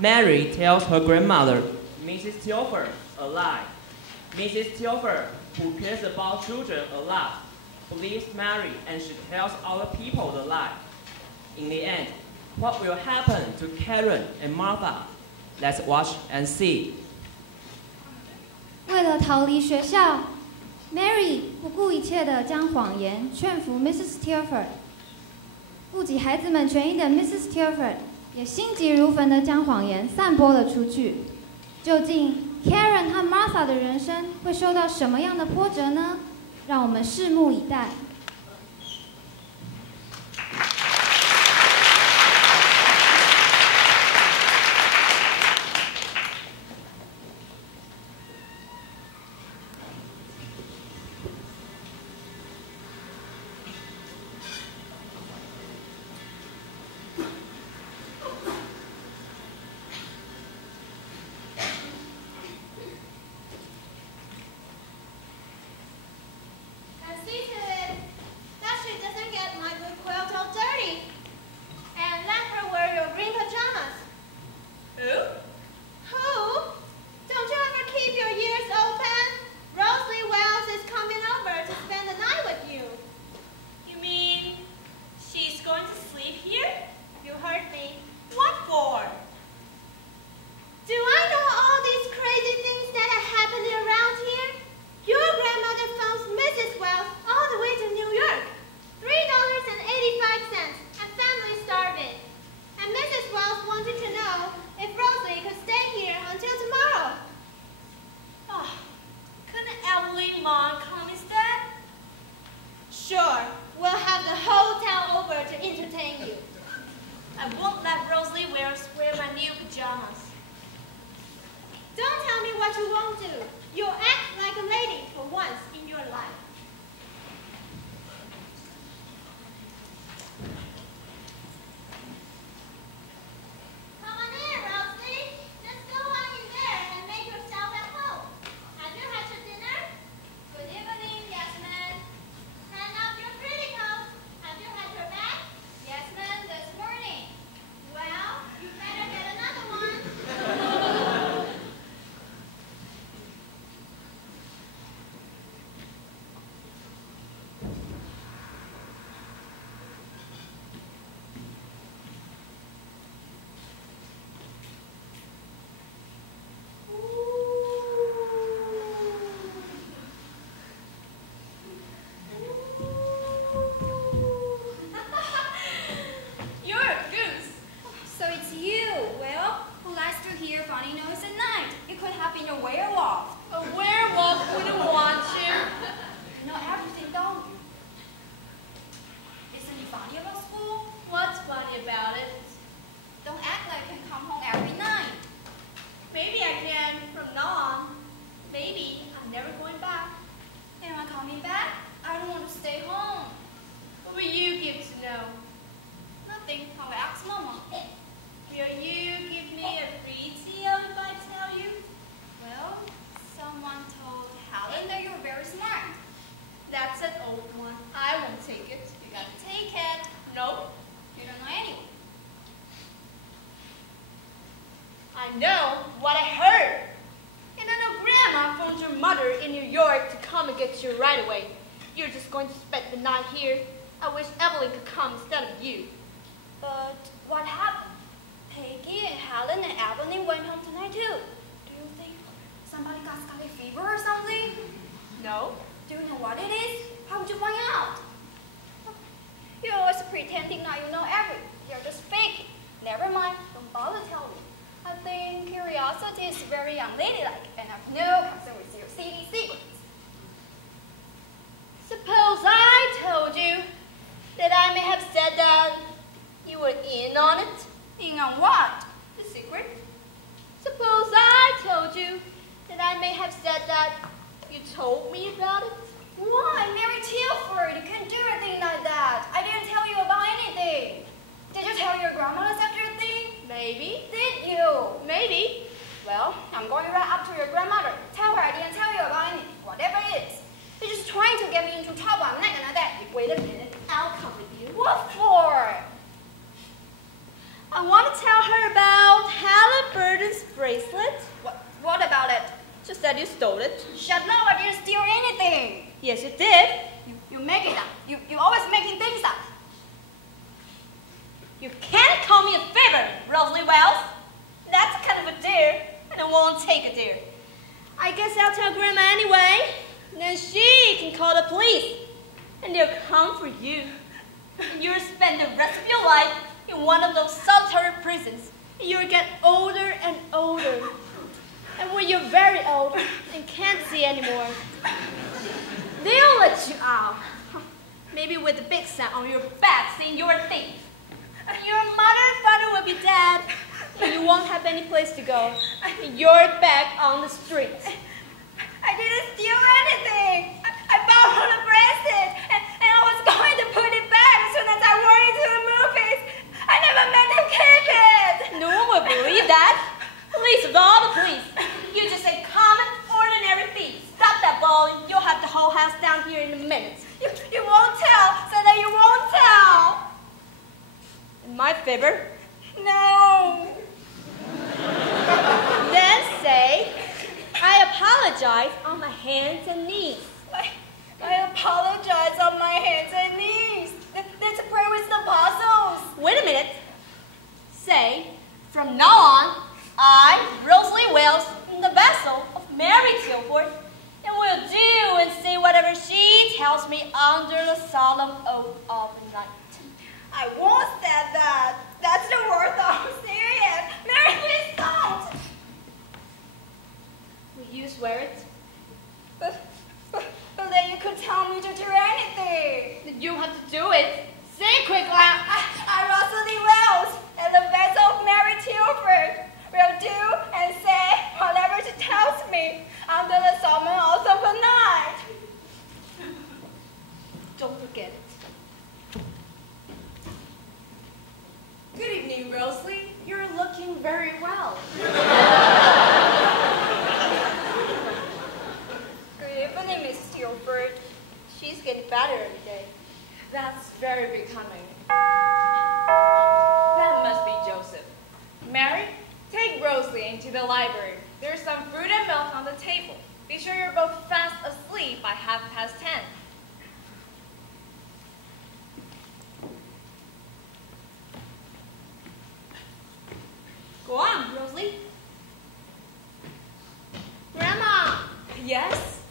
Mary tells her grandmother, Mrs. Tilford, a lie. Mrs. Tilford, who cares about children a lot, believes Mary and she tells other people the lie. In the end, what will happen to Karen and Martha? Let's watch and see. 为了逃离学校 ，Mary 不顾一切地将谎言劝服 Mrs. Tilford。顾及孩子们权益的 Mrs. Tilford 也心急如焚地将谎言散播了出去。究竟 Karen 和 Martha 的人生会受到什么样的波折呢？让我们拭目以待。I know what I heard. And I know Grandma phoned your mother in New York to come and get you right away. You're just going to spend the night here. I wish Evelyn could come instead of you. But what happened? Ebony went home tonight too. Do you think somebody got scarlet fever or something? No. Do you know what it is? How would you find out? You're always pretending now you know everything. You're just faking. Never mind, don't bother telling me. I think curiosity is very unladylike and have no concern with your city secrets. Suppose I told you that I may have said that you were in on it. In on what? The secret. Suppose I told you that I may have said that you told me about it. Why, Mary Tilford, you can't do anything like that. I didn't tell you about anything. Did you tell your grandmother such a thing? Maybe. Did you? Maybe. Well, I'm going right up to your grandmother. Tell her I didn't tell you about anything, whatever it is. You're just trying to get me into trouble. I'm not gonna let you. Wait a minute. I'll come with you. What for? I want to tell her about Halliburton's bracelet. What about it? Just that you stole it. Shut up, I didn't steal anything. Yes, you did. You make it up. You always making things up. You can't call me a fibber, Rosalie Wells. That's kind of a dare, and I won't take a dare. I guess I'll tell Grandma anyway. Then she can call the police, and they'll come for you. You'll spend the rest of your life in one of those solitary prisons. You'll get older and older. And when you're very old and can't see anymore, they'll let you out. Maybe with a big sign on your back saying you're a thief. Your mother and father will be dead, and you won't have any place to go. You're back on the streets. I didn't steal anything. I bought all the bracelets, and I was going to put it back as soon as I wore it to the movies. I never meant to keep it. No one will believe that. Least of all the police. You're just a common, ordinary thief. Stop that ball, you'll have the whole house down here in a minute. You won't tell, so that you won't tell. Am I fibber? No. Then say, I apologize on my hands and knees. I apologize on my hands and knees. Let's pray with the apostles. Wait a minute. Say, from now on, I, Rosalie Wells, am the vessel of Mary Tilford, and will do and say whatever she tells me under the solemn oath of the night. I won't say that. That's the word I'm serious. Mary, please don't. Will you swear it? But then you could tell me to do anything. Then you have to do it. Say it quickly. I Rosalie Wells, and the vessel of Mary Tilford, will do and say whatever she tells me under the solemn oath of the night. Don't forget it. Good evening, Rosalie. You're looking very well. Good evening, Miss Tilford. She's getting better every day. That's very becoming. That must be Joseph. Mary, take Rosalie into the library. There's some fruit and milk on the table. Be sure you're both fast asleep by 10:30. Go on, Rosalie. Grandma! Yes?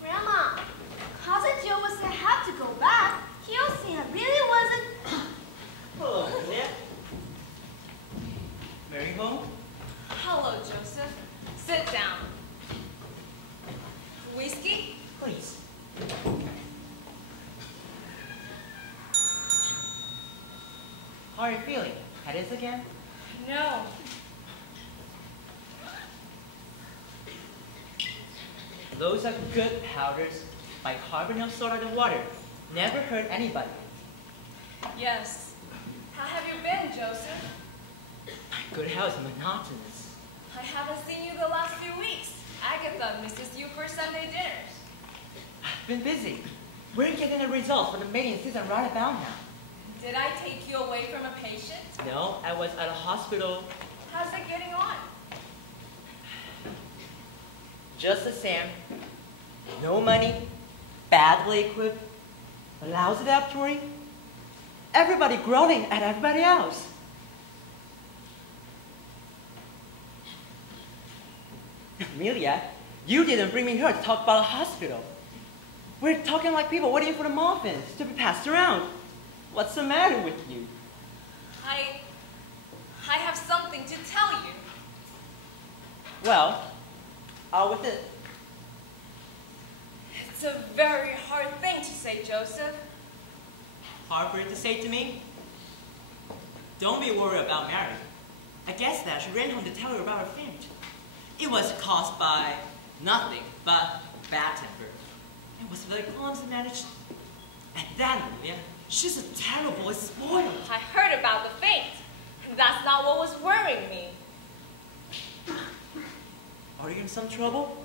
Grandma, Cousin Joe was going to have to go back. He was saying it really wasn't... Hello, Annette. Mary home? Hello, Joseph. Sit down. Whiskey? Please. How are you feeling? Headaches again? No. Those are good powders. Bicarbonate of soda and water. Never hurt anybody. Yes. How have you been, Joseph? My good health is monotonous. I haven't seen you the last few weeks. Agatha misses you for Sunday dinners. I've been busy. We're getting the results for the mating season right about now. Did I take you away from a patient? No, I was at a hospital. How's it getting on? Just the same. No money, badly equipped, a lousy laboratory. Everybody growling at everybody else. Amelia, you didn't bring me here to talk about a hospital. We're talking like people waiting for the muffins to be passed around. What's the matter with you? I have something to tell you. Well, out with it. It's a very hard thing to say, Joseph. Hard for it to say to me? Don't be worried about Mary. I guess that she ran home to tell you about her faint. It was caused by nothing but bad temper. It was very clumsy managed. And that, Amelia, she's a terrible spoiled. I heard about the faint. That's not what was worrying me. Are you in some trouble?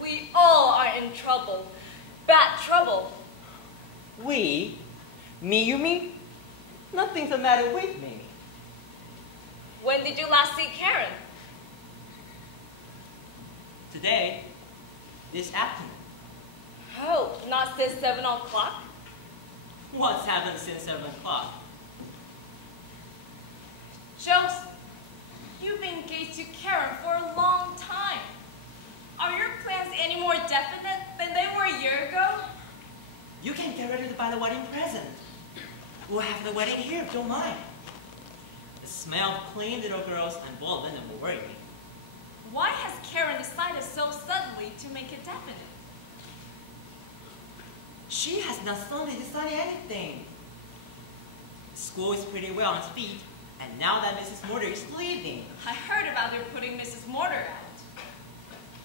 We all are in trouble. Bad trouble. We? Me, you mean? Nothing's the matter with me. When did you last see Karen? Today, this afternoon. Oh, not since 7 o'clock? What's happened since 7 o'clock? Joseph, you've been engaged to Karen for a long time. Are your plans any more definite than they were a year ago? You can get ready to buy the wedding present. We'll have the wedding here, if you don't mind. The smell of clean little girls and boiled linen will worry me. Why has Karen decided so suddenly to make it definite? She has not suddenly decided anything. School is pretty well on its feet, and now that Mrs. Mortar is leaving. I heard about her putting Mrs. Mortar out.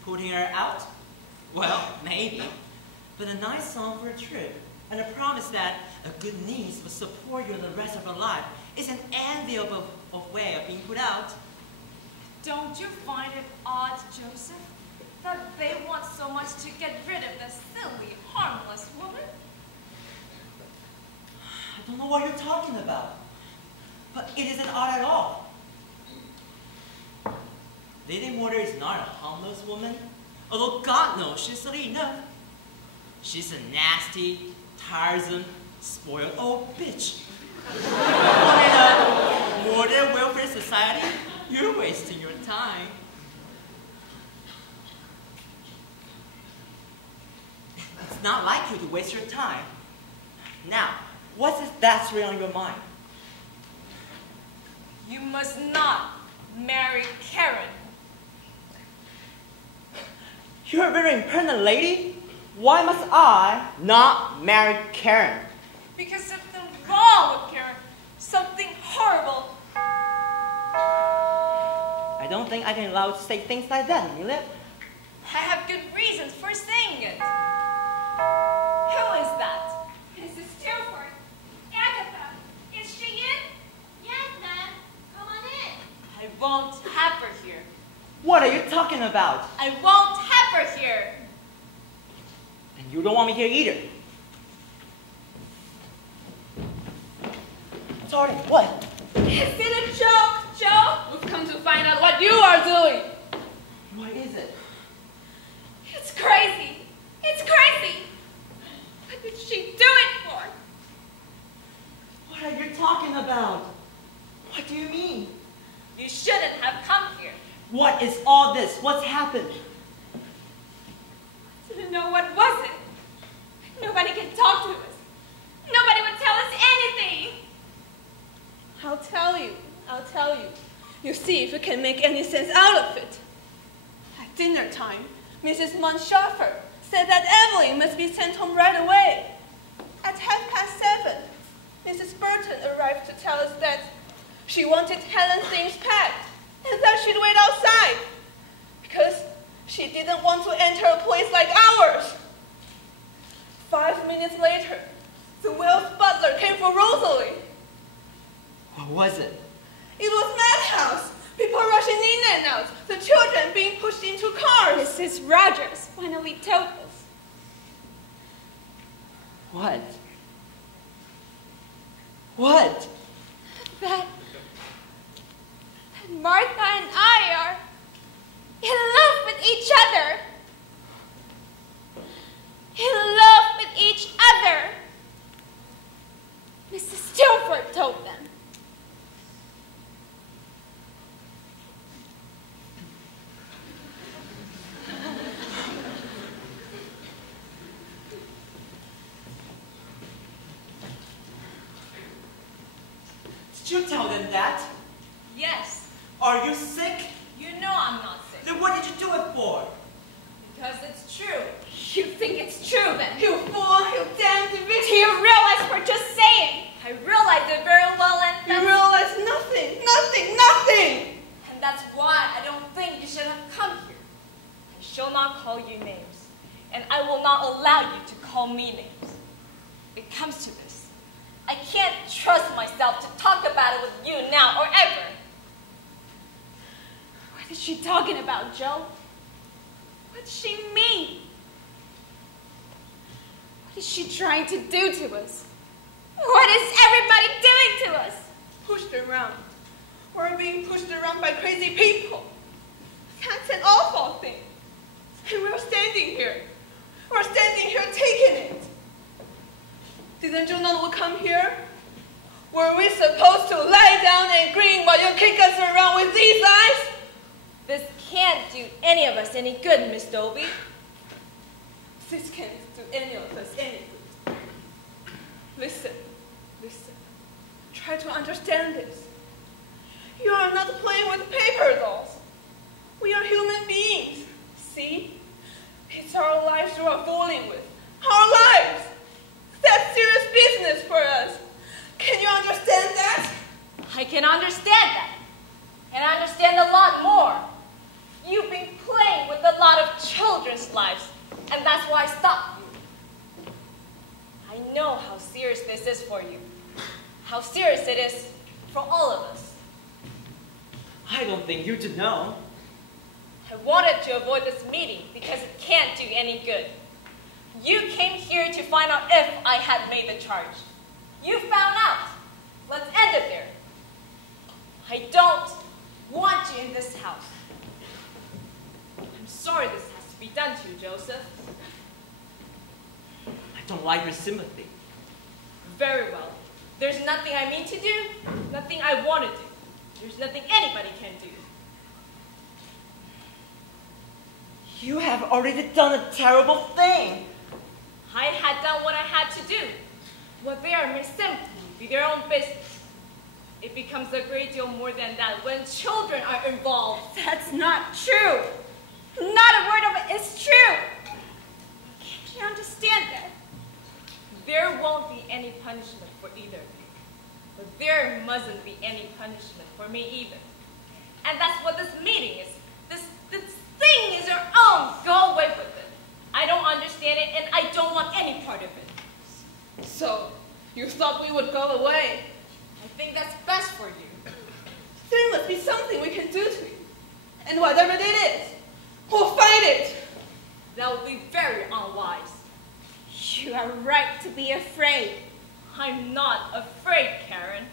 Putting her out? Well, maybe. But a nice song for a trip, and a promise that a good niece will support you the rest of her life is an enviable way of being put out. Don't you find it odd, Joseph, that they want so much to get rid of this silly, harmless woman? I don't know what you're talking about, but it isn't odd at all. Lady Mortar is not a harmless woman, although God knows she's silly enough. She's a nasty, tiresome, spoiled old bitch. In a modern welfare society, you're wasting your time. It's not like you to waste your time. Now, what's it that's really on your mind? You must not marry Karen. You're a very impertinent lady. Why must I not marry Karen? Because something wrong with Karen. Something horrible. I don't think I can allow you to say things like that, Amelia. I have good reasons for saying it. Who is that? Mrs. Tilford. Agatha. Is she in? Yes, ma'am. Come on in. I won't have her here. What are you talking about? I won't have her here. And you don't want me here either. Sorry, what? Is it a joke, Joe? We've come to find out what you are doing. What is it? It's crazy. It's crazy. What did she do it for? What are you talking about? What do you mean? You shouldn't have come here. What is all this? What's happened? Didn't know what was it. Nobody can talk to us. Nobody would tell us anything. I'll tell you. You see if you can make any sense out of it. At dinner time, Mrs. Monschaffer said that Evelyn must be sent home right away. At 7:30, Mrs. Burton arrived to tell us that she wanted Helen's things packed and that she'd wait outside because she didn't want to enter a place like ours. 5 minutes later, the Wells butler came for Rosalie. What was it? It was madhouse. People rushing in and out. The children being pushed into cars. Mrs. Rogers finally told us. What? What? That Martha and I are in love with each other. In love with each other. Mrs. Tilford told them. Did you tell them that? Yes. Are you sick? You know I'm not sick. Then what did you do it for? Because it's true. You think it's true then? You fool, you damn Do division! you realize we're just saying? I realize it very well, and You realize nothing, nothing, nothing! and that's why I don't think you should have come here. I shall not call you names, and I will not allow you to call me names. It comes to this. I can't trust myself to talk about it with you now or ever. What is she talking about, Joe? What does she mean? What is she trying to do to us? What is everybody doing to us? Pushed around. We're being pushed around by crazy people. That's an awful thing. And we're standing here. We're standing here taking it. Didn't you know we'd come here? Were we supposed to lie down and grin while you kick us around with these eyes? This can't do any of us any good, Miss Dobie. This can't do any of us any good. Listen, listen. Try to understand this. You are not playing with paper dolls. We are human beings. See? It's our lives you are fooling with. Our lives! That's serious business for us. Can you understand that? I can understand that. And I understand a lot more. You've been playing with a lot of children's lives, and that's why I stopped you. I know how serious this is for you. How serious it is for all of us. I don't think you should know. I wanted to avoid this meeting because it can't do any good. You came here to find out if I had made the charge. You found out. Let's end it there. I don't want you in this house. I'm sorry this has to be done to you, Joseph. I don't like your sympathy. Very well. There's nothing I mean to do, nothing I want to do. There's nothing anybody can do. You have already done a terrible thing. I had done what I had to do. What they are may simply be their own business. It becomes a great deal more than that when children are involved. That's not true. Not a word of it is true. Can't you understand that? There won't be any punishment for either of you. But there mustn't be any punishment for me either. And that's what this meeting is. This thing is your own. Go away with it. I don't understand it, and I don't want any part of it. So, you thought we would go away? I think that's best for you. There must be something we can do to you. And whatever it is, we'll fight it. That would be very unwise. You are right to be afraid. I'm not afraid, Karen.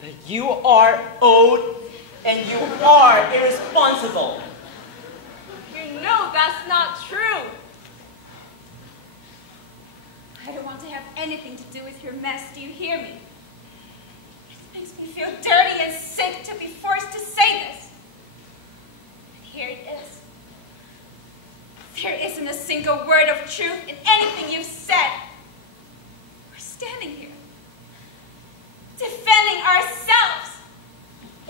But you are old and you are irresponsible. You know that's not true. I don't want to have anything to do with your mess. Do you hear me? It makes me feel dirty and sick to be forced to say this. And here it is. There isn't a single word of truth in anything you've said. We're standing here, defending ourselves.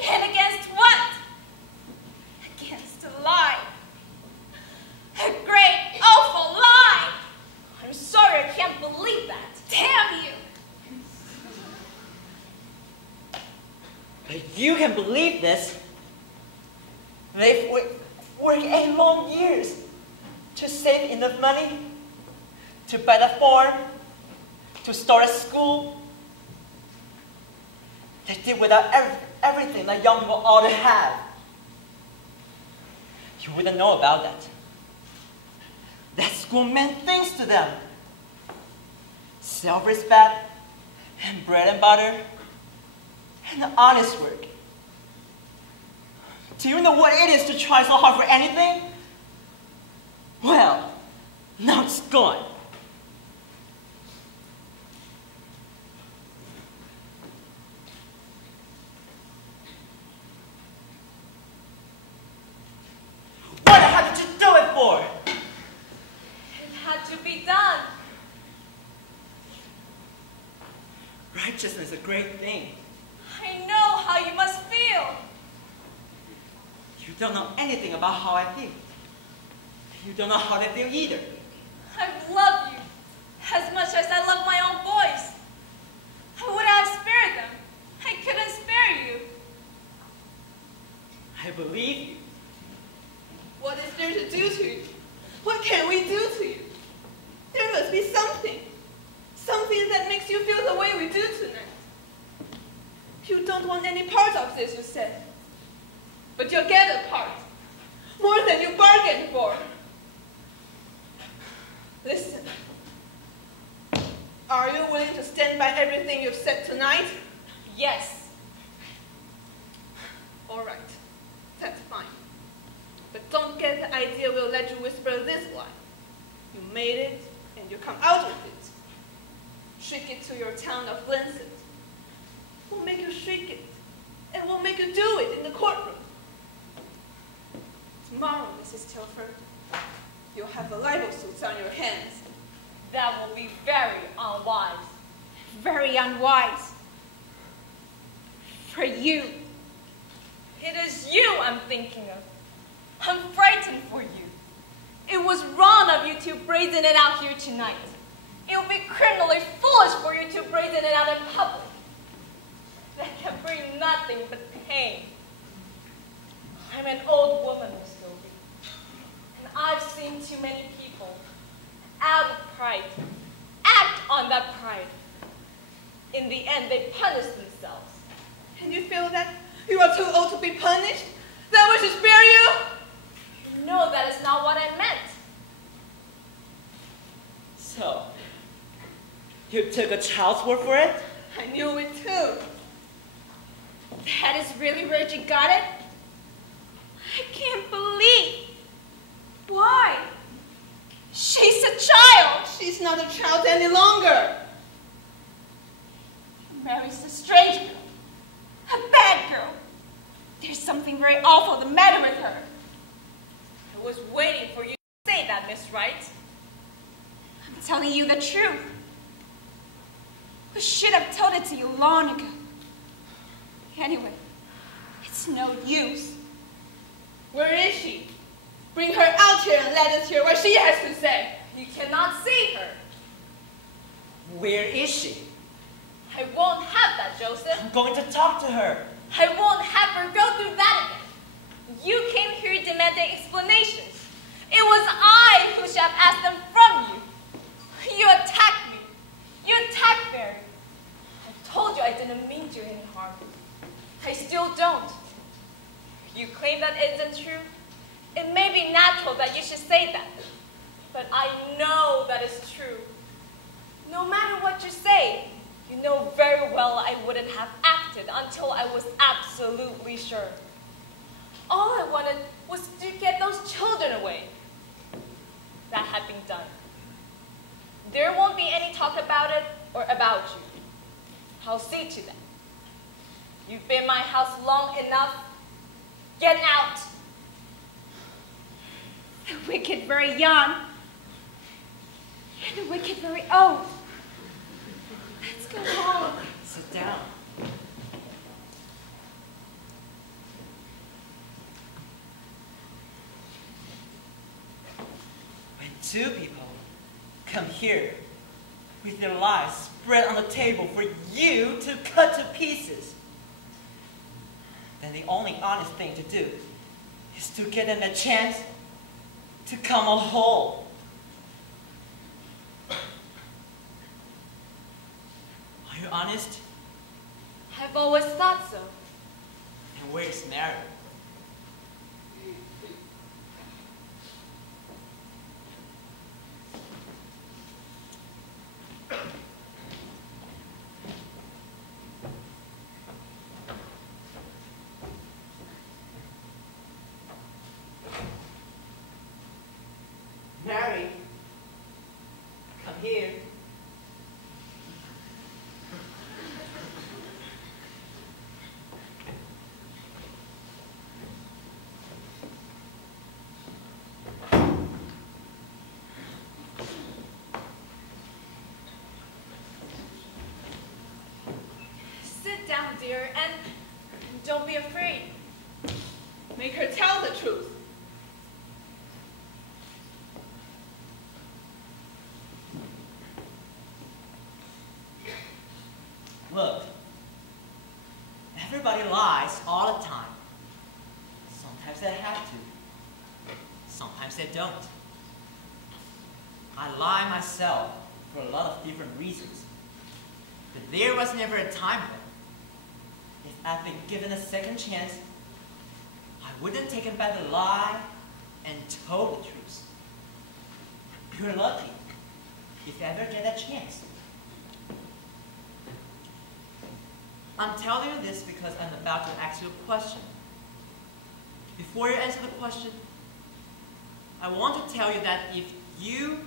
And against what? Against a lie. A great, awful lie. I'm sorry, I can't believe that. Damn you! But you can believe this. They've worked 8 long years to save enough money, to buy the farm, to start a school. They did without everything that young people ought to have. You wouldn't know about that. That school meant things to them. Self-respect, and bread and butter, and honest work. Do you know what it is to try so hard for anything? Well, now it's gone. What the hell did you do it for? It had to be done. Right Righteousness is a great thing. I know how you must feel. You don't know anything about how I feel. You don't know how they feel either. I love you as much as I love my own boys. I would have spared them. I couldn't spare you. I believe you. What is there to do to you? What can we do to you? There must be something. Something that makes you feel the way we do tonight. You don't want any part of this, you said. But you'll get a part. More than you bargained for. Listen. Are you willing to stand by everything you've said tonight? Yes. All right. That's fine. But don't get the idea we'll let you whisper this lie. You made it, and you come out with it. Shriek it to your town of Vincent. We'll make you shriek it, and we'll make you do it in the courtroom. Tomorrow, Mrs. Tilford, you'll have the libel suits on your hands. That will be very unwise. Very unwise. For you. It is you I'm thinking of. I'm frightened for you. It was wrong of you to brazen it out here tonight. It would be criminally foolish for you to brazen it out in public. That can bring nothing but pain. I'm an old woman, Miss Goby, and I've seen too many people, out of pride, act on that pride. In the end, they punish themselves. And you feel that you are too old to be punished? That we should spare you? No, that is not what I meant. So, you took a child's word for it? I knew it too. That is really where you got it? I can't believe. Why? She's a child. She's not a child any longer. Mary's a strange girl. A bad girl. There's something very awful the matter with her. I was waiting for you to say that, Miss Wright. I'm telling you the truth. We should have told it to you long ago. Anyway, it's no use. Where is she? Bring her out here and let us hear what she has to say. You cannot see her. Where is she? I won't have that, Joseph. I'm going to talk to her. I won't have her go through that again. You came here demanding explanations. It was I who should have asked them from you. You attacked me. You attacked Mary. I told you I didn't mean you any harm. I still don't. You claim that it isn't true. It may be natural that you should say that. But I know that it's true. No matter what you say, you know very well I wouldn't have acted until I was absolutely sure. All I wanted was to get those children away. That had been done. There won't be any talk about it or about you. I'll see to that. You've been in my house long enough. Get out! The wicked very young. And the wicked very old. Let's go home. Sit down. When two people come here with their lives spread on the table for you to cut to pieces, then the only honest thing to do is to give them a chance to come whole. Are you honest? I've always thought so. And where's Mary? Mary, come here. down, dear, and don't be afraid. Make her tell the truth. Look, everybody lies all the time. Sometimes they have to. Sometimes they don't. I lie myself for a lot of different reasons. But there was never a time when, if I'd been given a second chance, I wouldn't take it back the lie and told the truth. You're lucky if you ever get that chance. I'm telling you this because I'm about to ask you a question. Before you answer the question, I want to tell you that if you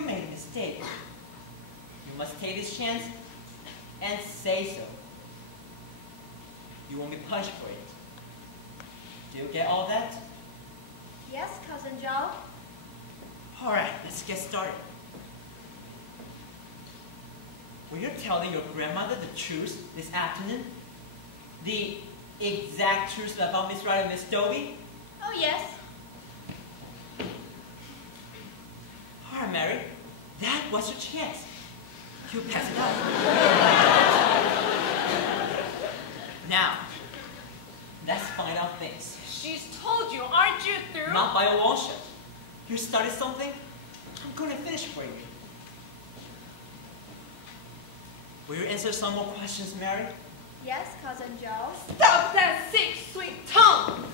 made a mistake, you must take this chance and say so. You won't be punished for it. Do you get all that? Yes, Cousin Joe. All right, let's get started. Were you telling your grandmother the truth this afternoon? The exact truth about Miss Wright and Miss Dobie? Oh, yes. All right, Mary, that was your chance. You pass it up. Now, let's find out things. She's told you, aren't you through? Not by a long shot. You started something, I'm going to finish for you. Will you answer some more questions, Mary? Yes, Cousin Joe. Stop that sick, sweet tongue!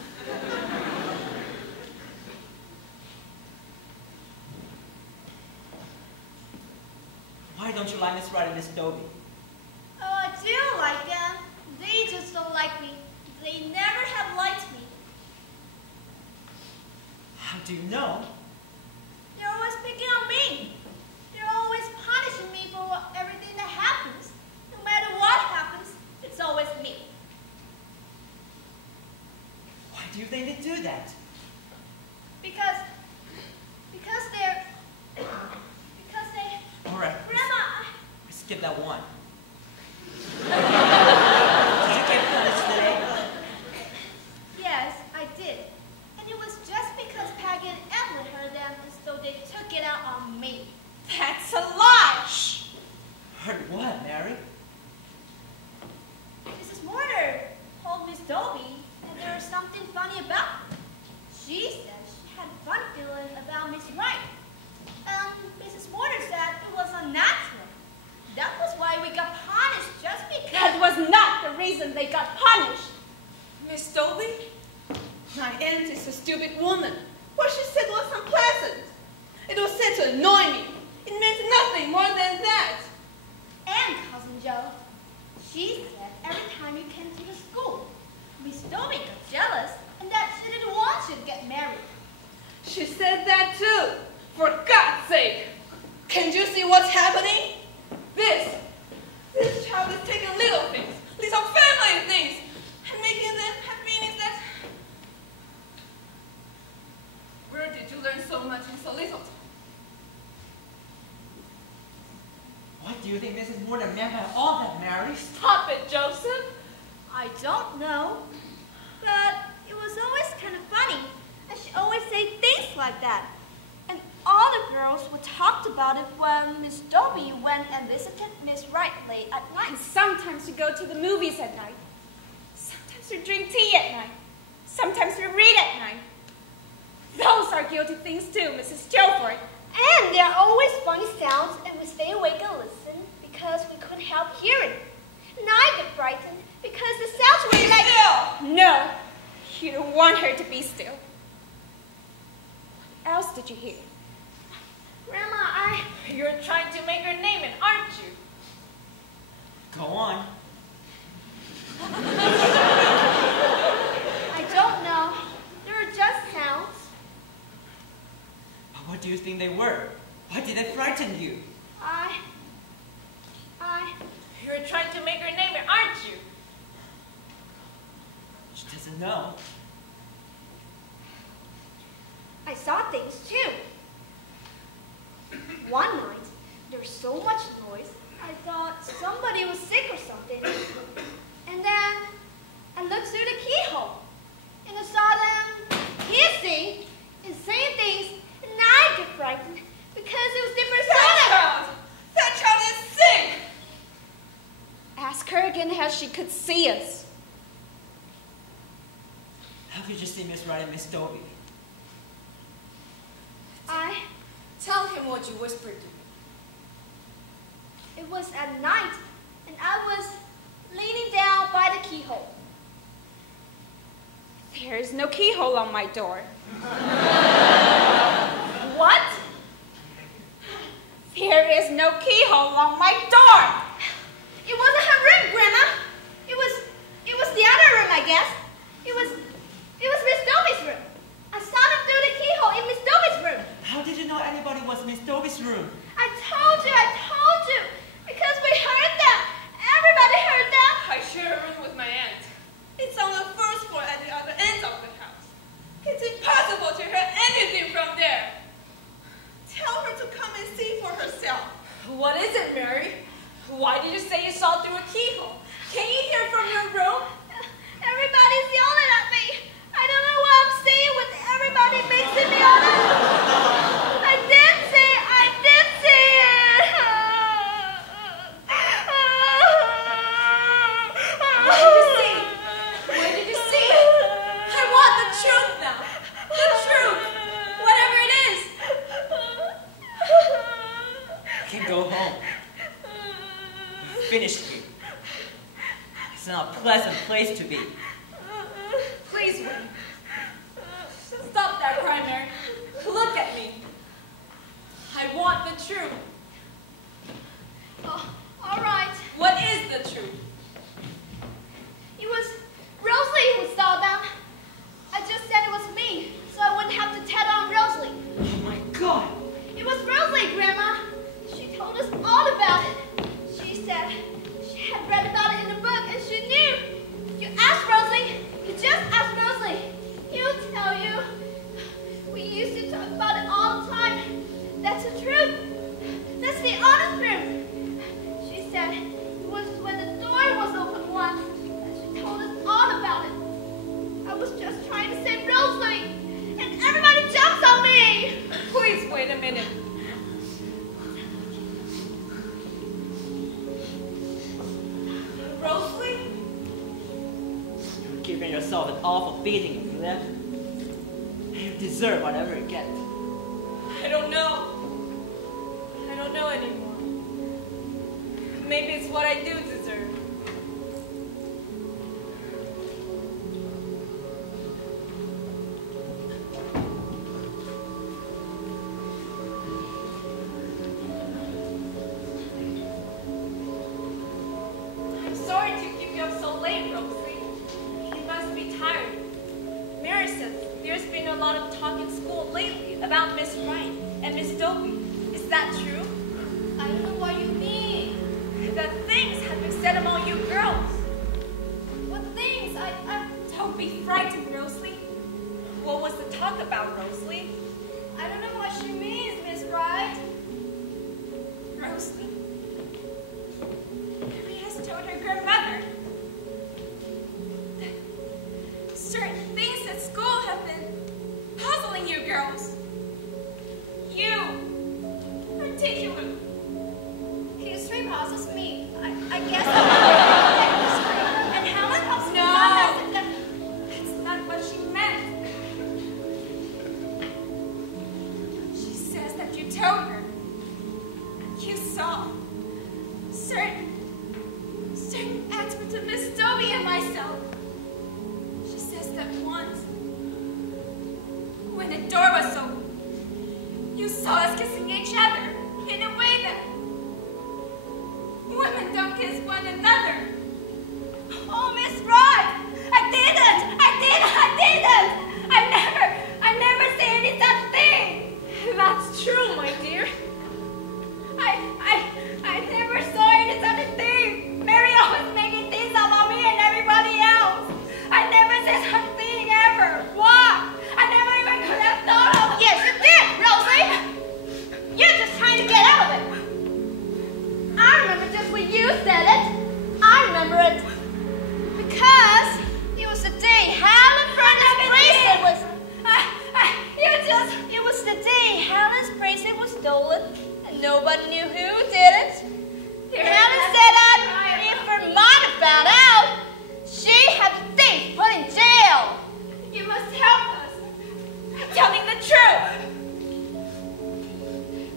Why don't you like Miss Wright and Miss Dobie? Oh, I do like them. They just don't like me. They never have liked me. How do you know? They're always picking on me. They're always punishing me for everything that happens. No matter what happens, it's always me. Why do you think they do that? Because they... All right, Grandma, skip that one. Did you get punished today? Yes, I did. And it was just because Peggy and Evelyn heard them, and so they took it out on me. That's a lie! Shh! Heard what, Mary? Mrs. Mortar told Miss Dobie that there was something funny about her. She said she had a fun feeling about Miss Wright. Mrs. Mortar said it was unnatural. That was why we got punished, just because... That was not the reason they got punished. Miss Dobie? My aunt is a stupid woman. What she said was unpleasant. It was said to annoy me. It meant nothing more than that. And Cousin Joe, she said every time you came to the school, Miss Dobie got jealous and that she didn't want you to get married. She said that too. For God's sake! Can't you see what's happening? This child is taking little things, little family things, and making them have meanings that... Where did you learn so much in so little time? What do you think Mrs. Mortar meant by all that, Mary? Stop it, Joseph. I don't know, but it was always kind of funny, and she always said things like that. And all the girls would talk about it when Miss Dobie went and visited Miss Wright late at night. And sometimes we go to the movies at night. Sometimes we drink tea at night. Sometimes we read at night. Those are guilty things too, Mrs. Tilford. And there are always funny sounds, and we stay awake and listen because we couldn't help hearing. And I get frightened because the sounds were like... Still! No, you don't want her to be still. What else did you hear? Grandma, You're trying to make your name in, aren't you? Go on. I don't know. They were just sounds. But what do you think they were? Why did they frighten you? You're trying to make your name in, aren't you? She doesn't know. I saw things too. One night, there was so much noise, I thought somebody was sick or something. And then I looked through the keyhole and I saw them hissing and saying things, and I get frightened because it was different sound. That child is sick! Ask her again how she could see us. How could you see Miss Wright and Miss Dobie? Tell him what you whispered to me. It was at night, and I was leaning down by the keyhole. There is no keyhole on my door. What? There is no keyhole on my door. It wasn't her room, Grandma. It was the other room, I guess. It was Miss Dobie's room. I saw them through the keyhole in Miss Dobie's room. How did you know anybody was Miss Dobie's room? I told you. Because we heard them. Everybody heard them. I share a room with my aunt. It's on the first floor at the other end of the house. It's impossible to hear anything from there. Tell her to come and see for herself. What is it, Mary? Why did you say you saw through a keyhole? Can you hear from your room? Everybody's yelling at me. I don't know what I'm seeing with everybody mixing me up. I did see it. Where did you see it? I want the truth now. The truth. Whatever it is. I can go home. We're finished here. It's not a pleasant place to be. Please wait. Stop that cry, Mary. Look at me. I want the truth. Oh, all right. What is the truth? It was Rosalie who saw them. I just said it was me, so I wouldn't have to tell on Rosalie. Oh my God! It was Rosalie, Grandma. She told us all about it. She said she had read about it in the book and she knew. You asked Rosalie. You just asked Rosalie. He'll tell you. We used to talk about it all the time. That's the truth. That's the honest truth. She said it was when the door was open once that she told us all about it. I was just trying to save Rosalie, and everybody jumps on me. Please wait a minute. Rosalie? You're giving yourself an awful beating, you left. You deserve whatever you get. I don't know. I don't know anymore. Maybe it's what I do deserve. I'm sorry to keep you up so late, Rosalie. You must be tired. Mary says there's been a lot of talk in school lately about Miss Wright and Miss Dobie. Is that true? I don't know what you mean. That things have been said among you girls. What things? Don't be frightened, Rosalie. What was the talk about, Rosalie? I don't know what she means, Miss Wright. Rosalie? Mary has told her grandmother that certain things at school have been puzzling you girls. You, particularly. History puzzles me. I guess. And Helen helps me. No, that's not what she meant. She says that you told her you saw certain acts between Miss Dobie and myself. She says that once, when the door was open, you saw us kissing each other in a way that women don't kiss one another. Oh, Miss Wright! I didn't! I never said any such thing! That's true, my dear. I never saw any such thing! Mary always making things about me and everybody else! I never said such thing ever! Why? I never even could have thought of it! Yes, you did, Rosie! stole it, and nobody knew who did it. Hannah said that if her mother found out, she'd have the thief put in jail. You must help us. I'm telling the truth.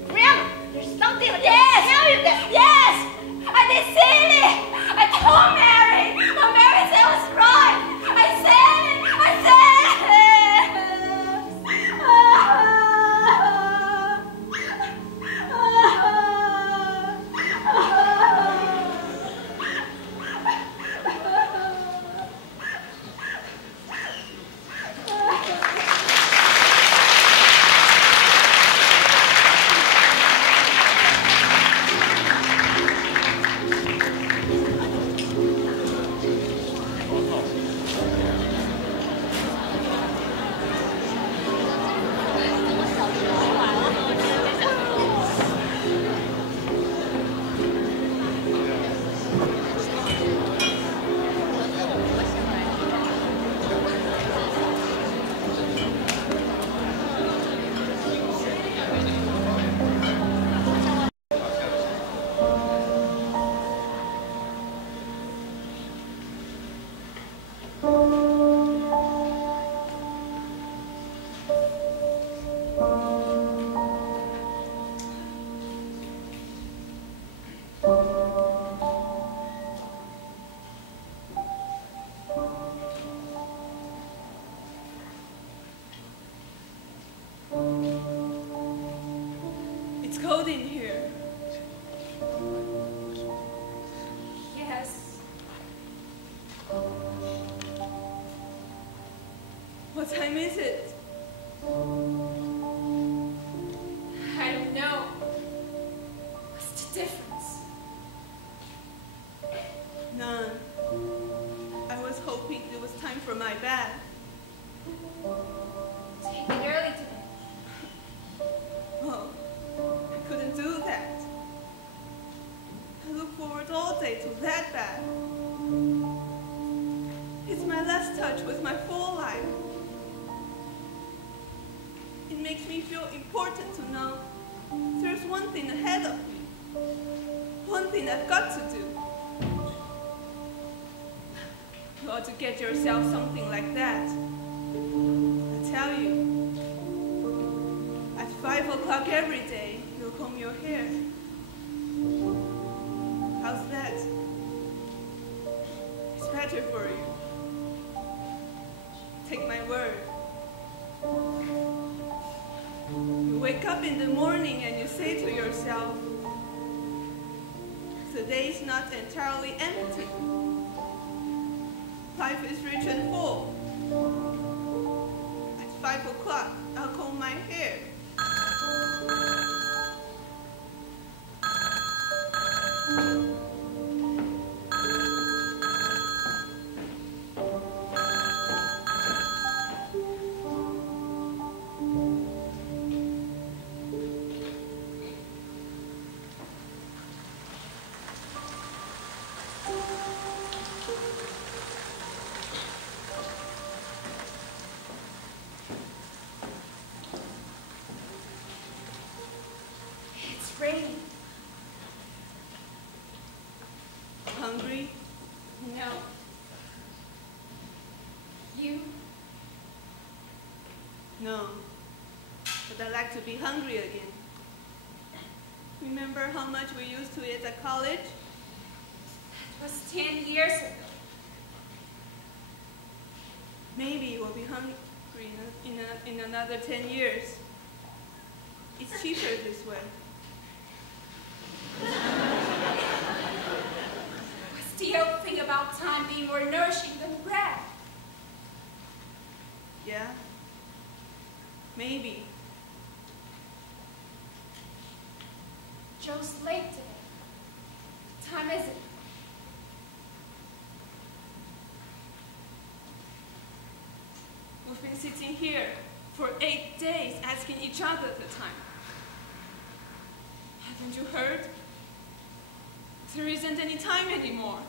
Grandma, there's something I Yes. can tell you that. Yes, I did see it. I told Mary. But Mary said it was right. I said it. I said it. It's cold in here. Yes. What time is it? I don't know. What's the difference? None. I was hoping it was time for my bath. Take it early today. Oh, I couldn't do that. I look forward all day to that bath. It's my last touch with my full life. It makes me feel important to know there's one thing ahead of me. One thing I've got to do. You ought to get yourself something like that. I tell you, at 5 o'clock every day, you'll comb your hair. How's that? It's better for you. Take my word. You wake up in the morning and you say to yourself, the day is not entirely empty. Life is rich and full. At 5 o'clock, I'll comb my hair. It's raining. Hungry? No. You? No. But I like to be hungry again. Remember how much we used to eat at college? It was 10 years ago. Maybe we'll be hungry in another 10 years. It's cheaper this way. What's the old thing about time being more nourishing than bread? Yeah? Maybe. Joe's late today. What time is it? We've been sitting here for 8 days asking each other the time. Haven't you heard? There isn't any time anymore.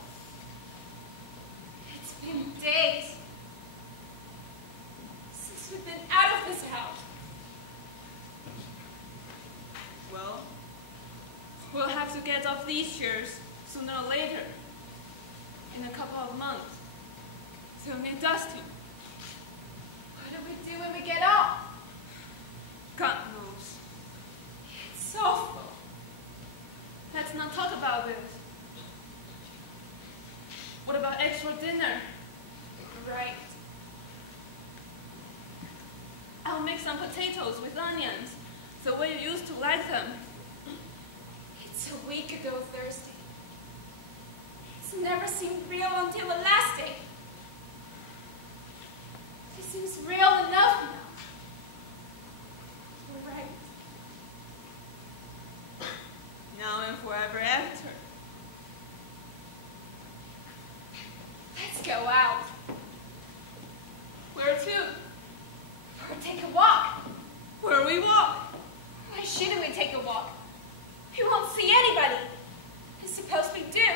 It's been days since we've been out of this house. get off these chairs sooner or later. In a couple of months. So it may dust him. What do we do when we get off? God knows. It's awful. Let's not talk about it. What about extra dinner? Right. I'll make some potatoes with onions, the way you used to like them. It's a week ago Thursday. It's never seemed real until the last day. It seems real enough now. You're right. Now and forever after. Let's go out. Where to? Or take a walk. Where we walk? Why shouldn't we take a walk? We won't see anybody. I suppose we do.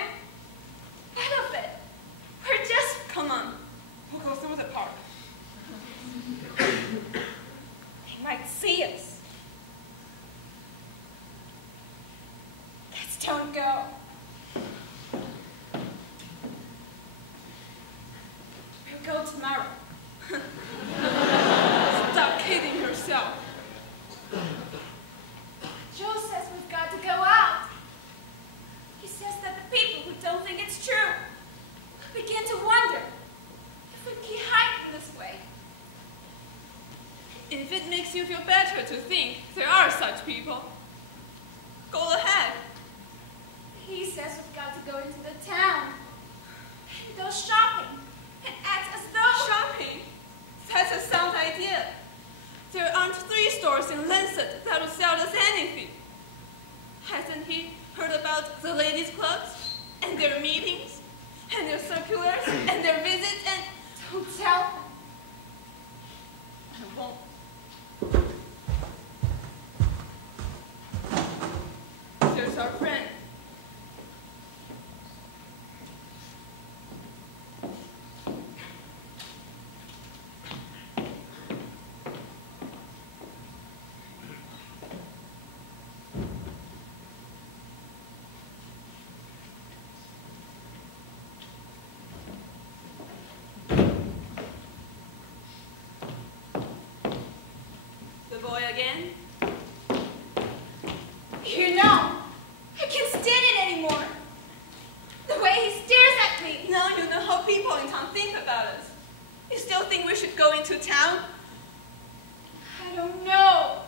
What of it? We're just... Come on. We'll go through the park. They might see us. Let's don't go. We'll go tomorrow. Stop kidding yourself. Joe says we've got to go out. He says that the people who don't think it's true will begin to wonder if we keep hiding this way. If it makes you feel better to think there are such people, go ahead. He says we've got to go into the town and go shopping and act as though... Shopping? That's a sound idea. There aren't 3 stores in Lancet that'll sell us anything. Hasn't he heard about the ladies' clubs and their meetings and their circulars and their visits and... Don't tell him. I won't. There's our friend. Boy again? You know, I can't stand it anymore. The way he stares at me. Now you know how people in town think about us. You still think we should go into town? I don't know.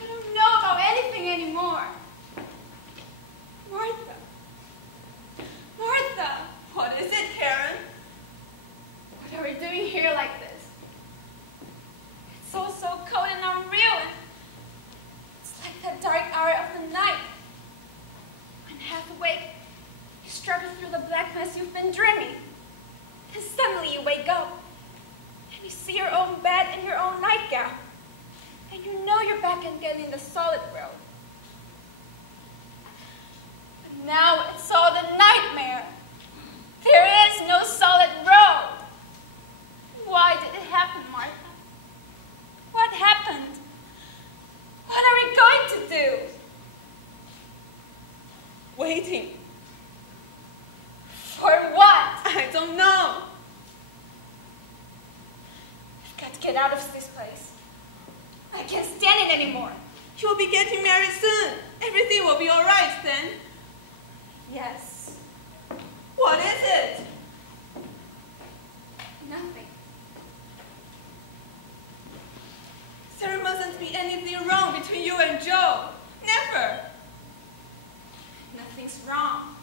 I don't know about anything anymore. Martha. Martha. What is it, Karen? What are we doing here like this? It's all so cold and unreal. It's like that dark hour of the night. When half awake, you struggle through the black mess you've been dreaming. And suddenly you wake up. And you see your own bed and your own nightgown. And you know you're back again in the solid world. But now it's all the nightmare. There is no solid road. Why did it happen, Martha? What happened? What are we going to do? Waiting. For what? I don't know. I've got to get out of this place. I can't stand it anymore. You'll be getting married soon. Everything will be all right then. Yes. What is it? Nothing. There mustn't be anything wrong between you and Joe. Never. Nothing's wrong.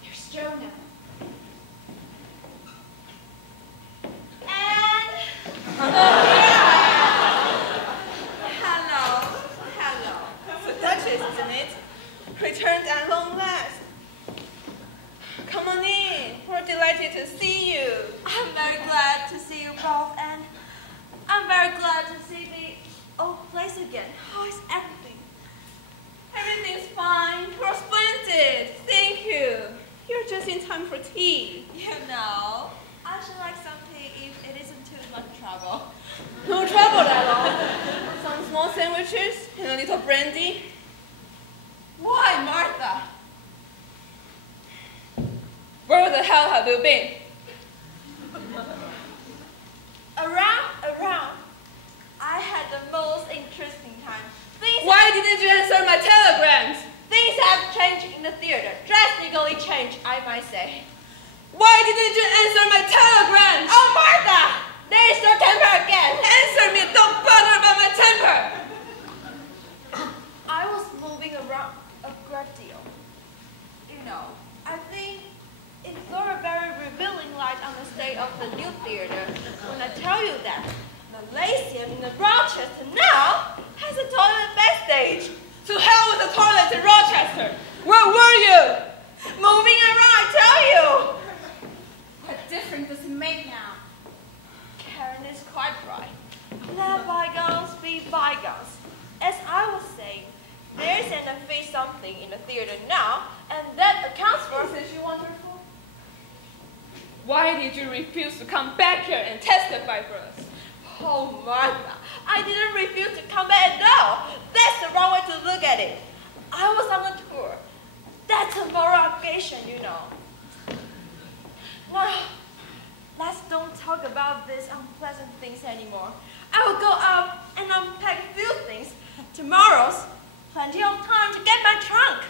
There's Joe now. And... Hello. The Duchess, isn't it? Returned at long last. Come on in. We're delighted to see you. I'm very glad to see you both, and I'm very glad to see the old place again. How is everything? Everything's fine. We're splendid. Thank you. You're just in time for tea. You know, I should like some tea if it isn't too much trouble. No trouble at all. Sounds small sandwiches and a little brandy? Why, Martha? Where the hell have you been? Around. I had the most interesting time. Why didn't you answer my telegrams? Things have changed in the theater. Drastically changed, I might say. Why didn't you answer my telegrams? Oh, Martha! There's your temper again. Answer me! Don't bother about my temper! I was moving around a great deal. You know, I think it threw a very revealing light on the state of the new theater when I tell you that the Lyceum in the Rochester now has a toilet backstage. To hell with the toilets in Rochester! Where were you? Moving around, I tell you! What difference does it make now? Karen is quite right. Let bygones be bygones. As I was saying, there's an unfit something in the theater now, and that accounts for Isn't she wonderful? Why did you refuse to come back here and testify for us? Oh, Martha, I didn't refuse to come back at all. That's the wrong way to look at it. I was on a tour. That's a moral obligation, you know. Now, let's don't talk about these unpleasant things anymore. I will go up and unpack a few things. Tomorrow's plenty of time to get my trunk.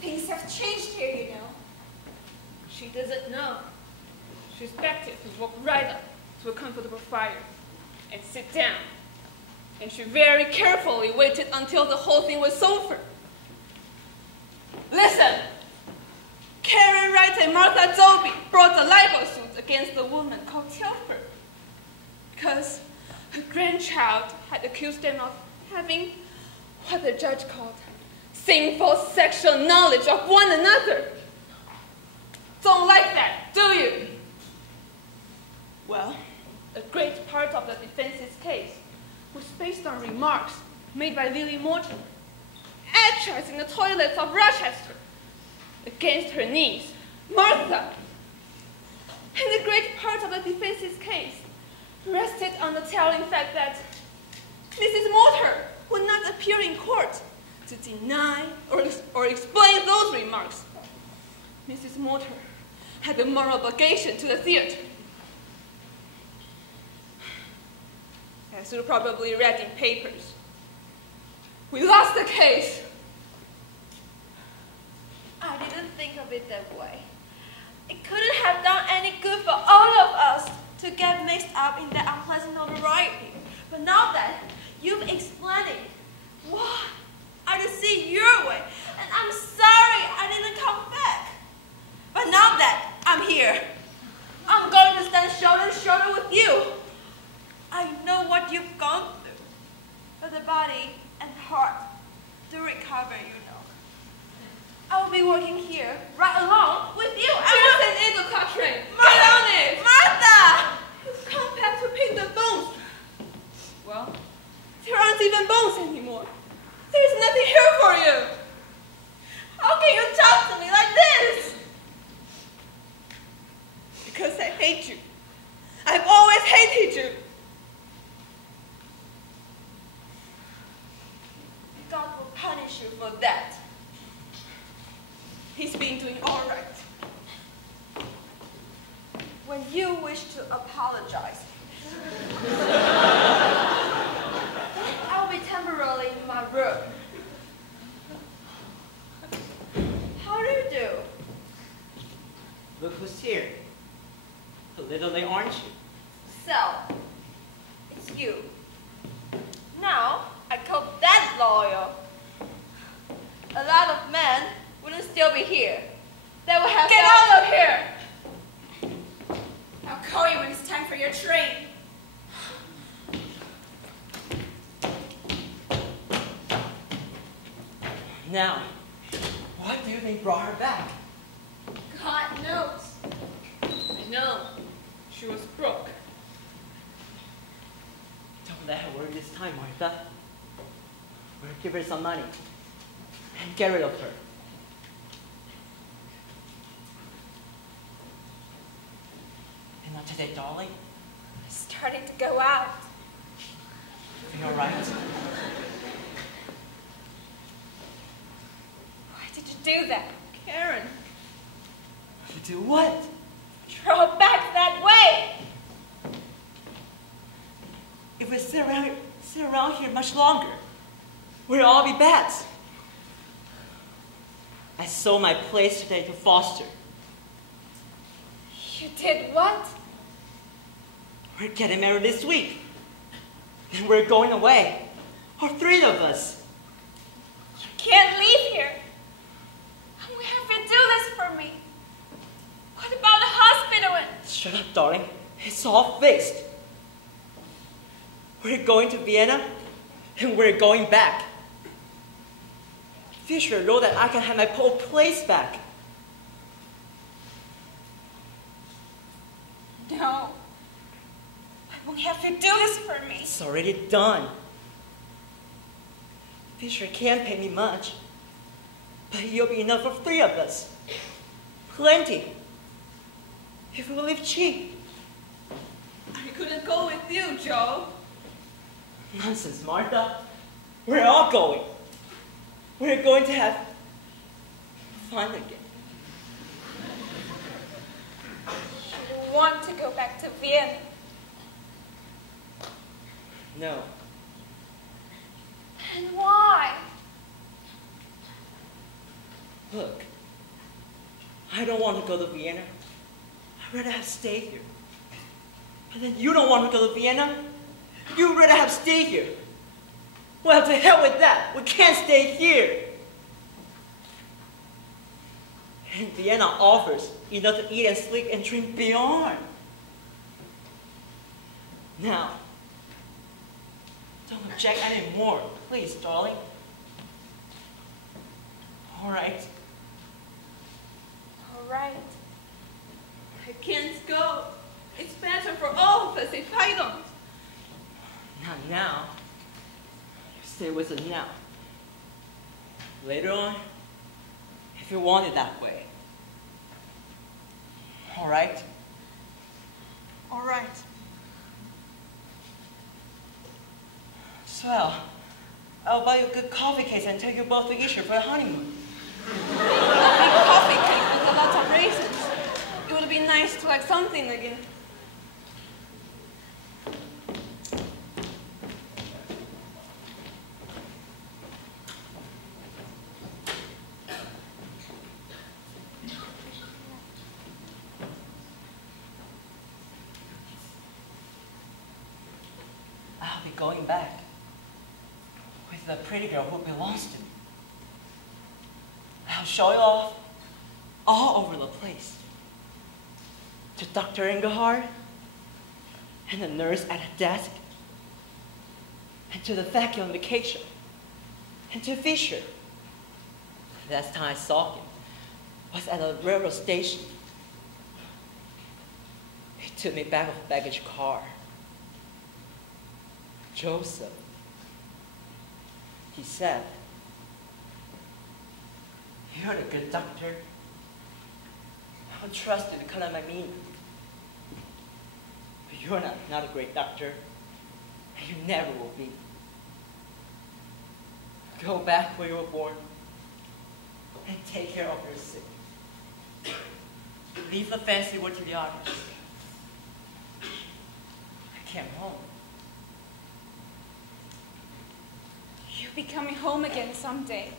Things have changed here, you know. She doesn't know. She expected to walk right up to a comfortable fire and sit down. And she very carefully waited until the whole thing was over. Listen! Karen Wright and Martha Dolby brought a libel suit against a woman called Telford because her grandchild had accused them of having what the judge called sinful sexual knowledge of one another. Don't like that, do you? Well, a great part of the defense's case was based on remarks made by Lily Mortimer, actress in the toilets of Rochester, against her niece, Martha. And a great part of the defense's case rested on the telling fact that Mrs. Mortimer would not appear in court to deny or explain those remarks. Mrs. Mortimer had a moral obligation to the theater. As you probably read in papers, we lost the case. I didn't think of it that way. It couldn't have done any good for all of us to get mixed up in that unpleasant notoriety. But now that you've explained it, why? I just see your way, and I'm sorry I didn't come back. But now that I'm here, I'm going to stand shoulder to shoulder with you. I know what you've gone through, but the body and heart do recover, you know. I will be working here right along with you. Here's an eagle train. Martha! Get on it! Martha! You've come back to pick the bones. Well, there aren't even bones anymore. There's nothing here for you. How can you talk to me like this? Because I hate you. I've always hated you. God will punish you for that. He's been doing all right. When you wish to apologize, I'll be temporarily in my room. How do you do? Look who's here. A little late, aren't you? So, it's you. Now, I call that loyal. A lot of men wouldn't still be here. They would have Get out of here! I'll call you when it's time for your train. Now, what do you think brought her back? God knows. I know. She was broke. Don't let her worry this time, Martha. We'll give her some money and get rid of her. And not today, darling. It's starting to go out. Everything all right? Why did you do that? Karen. You do what? Throw it back that way! If we sit around here much longer, we'll all be bats. I sold my place today to Foster. You did what? We're getting married this week. And we're going away. All three of us. You can't leave here. I'm gonna have you do this for me. What about the hospital? Shut up, darling. It's all fixed. We're going to Vienna, and we're going back. Fisher wrote that I can have my whole place back. No. I won't have you do this for me. It's already done. Fisher can't pay me much, but he'll be enough for three of us. Plenty. If we live cheap. I couldn't go with you, Joe. Nonsense, Martha. We're all going. We're going to have fun again. You want to go back to Vienna? No. And why? Look, I don't want to go to Vienna. I'd rather have stayed here. But then you don't want to go to Vienna. You'd rather have stayed here. Well, to hell with that. We can't stay here. And Vienna offers enough to eat and sleep and drink beyond. Now, don't object anymore, please, darling. All right. All right. I can't go. It's better for all of us if I don't. Not now. You stay with us now. Later on, if you want it that way. All right? All right. Swell. I'll buy you a good coffee case and take you both to Easter for a honeymoon. Big coffee cake with a lot of raisins. It would be nice to have something again. I'll be going back with the pretty girl who belongs to me. I'll show you off all over the place. To Dr. Engelhard, and the nurse at the desk, and to the vacuum vacation, and to Fisher. The last time I saw him was at a railroad station. He took me back of a baggage car. Joseph, he said, "You're a good doctor. I would trust you to cut out my meaning. But you're not a great doctor, and you never will be. Go back where you were born and take care of your sick. Leave the fancy word to the others. I came home. You'll be coming home again someday.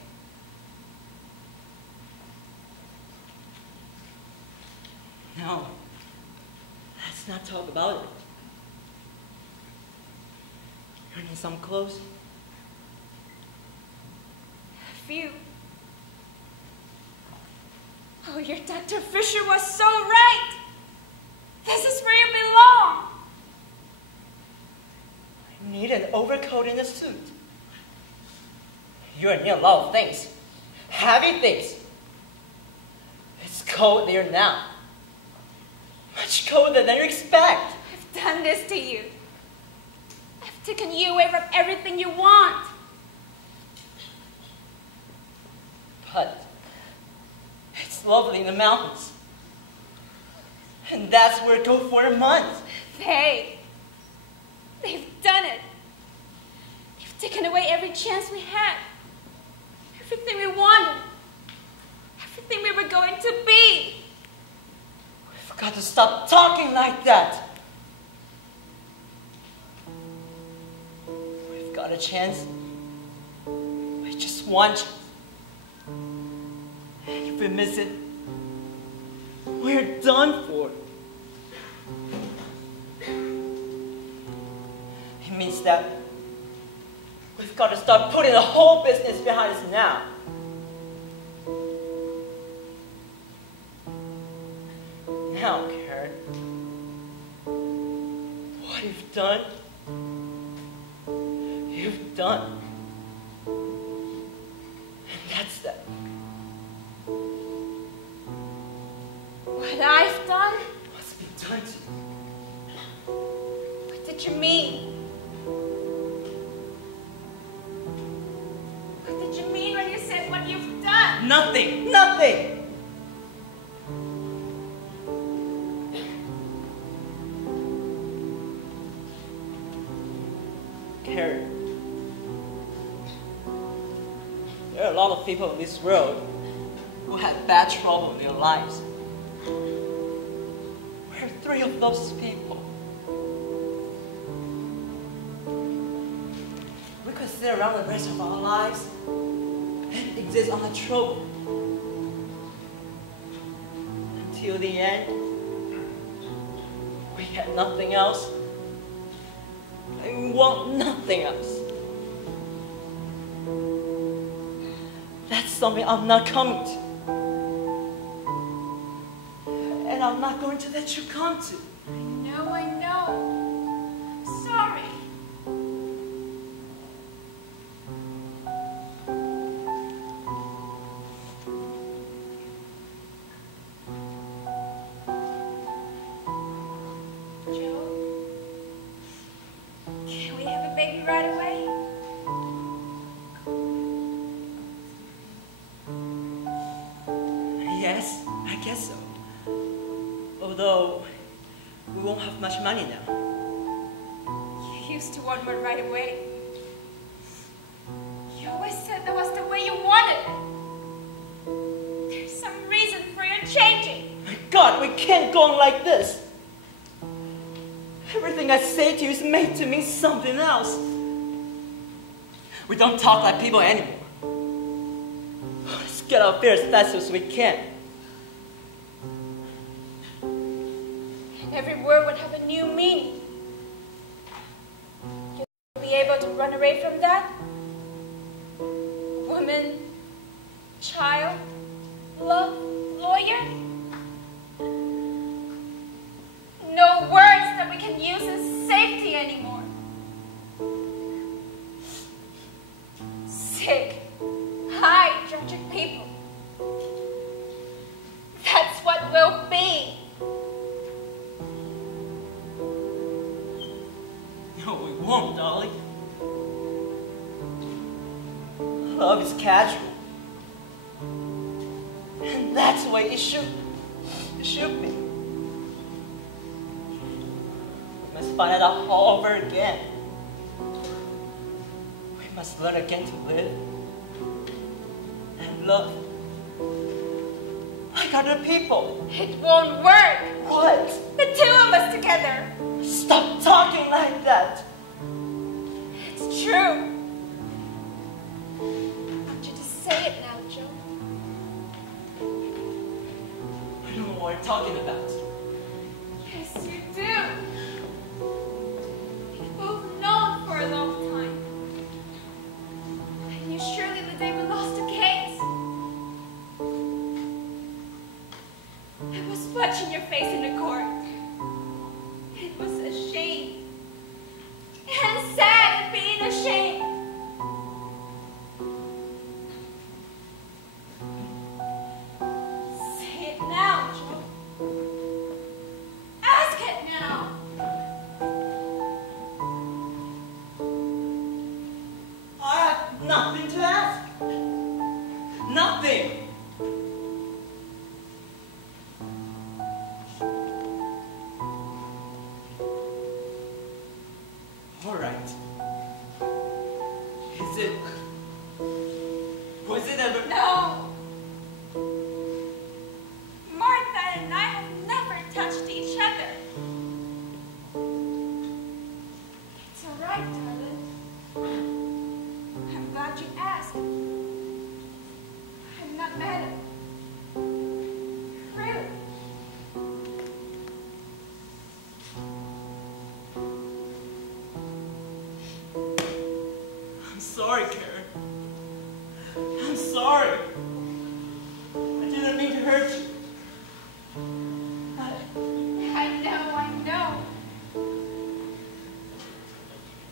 No, let's not talk about it. You need some clothes? A few. Oh, your Dr. Fisher was so right. This is where you belong. I need an overcoat and a suit. You need a lot of things. Heavy things. It's cold there now. Much colder than you expect. I've done this to you. I've taken you away from everything you want. But it's lovely in the mountains. And that's where I go for a month. They've done it. taken away every chance we had, everything we wanted, everything we were going to be. We've got to stop talking like that. We've got a chance. We just one chance. If we miss it, we're done for. It means that we've got to start putting the whole business behind us now. Now, Karen, what you've done, you've done. And that's that. What I've done? What's been done to you? What did you mean? What did you mean when you said what you've done? Nothing! Nothing! Karen, there are a lot of people in this world who had bad trouble in their lives. We're three of those people. We could sit around the rest of our lives and exist on the trouble until the end. We had nothing else, and we want nothing else. That's something I'm not coming to. And I'm not going to let you come to. I know. Sorry. Joe, can we have a baby right away? Yes, I guess so. Although, we won't have much money now. You used to want one right away. You always said that was the way you wanted it. There's some reason for your changing. My God, we can't go on like this. Everything I say to you is made to mean something else. We don't talk like people anymore. Let's get our affairs as fast as we can. Every word would have a new meaning. You'll be able to run away from that? Woman, child, love, lawyer? No words that we can use in safety anymore. Sick, high-judging people. That's what we'll be. No, we won't, darling. Love is casual. And that's the way it should be. We must find it out all over again. We must learn again to live and love like other people. It won't work. What? The two of us together. Stop talking like that. It's true. I want you to say it now, Joe. I don't know what you're talking about. Yes, you do. We've both known for a long time. I knew surely the day we lost the case. I was watching your face in the court. It was a shame. And sad at being ashamed. Say it now, Joe. Ask it now. I have nothing to ask. Nothing. never... No. Martha and I have never touched each other. It's all right, darling. I'm glad you asked. I'm not mad at you. Really. I'm sorry, Karen. I'm sorry. I didn't mean to hurt you. I know.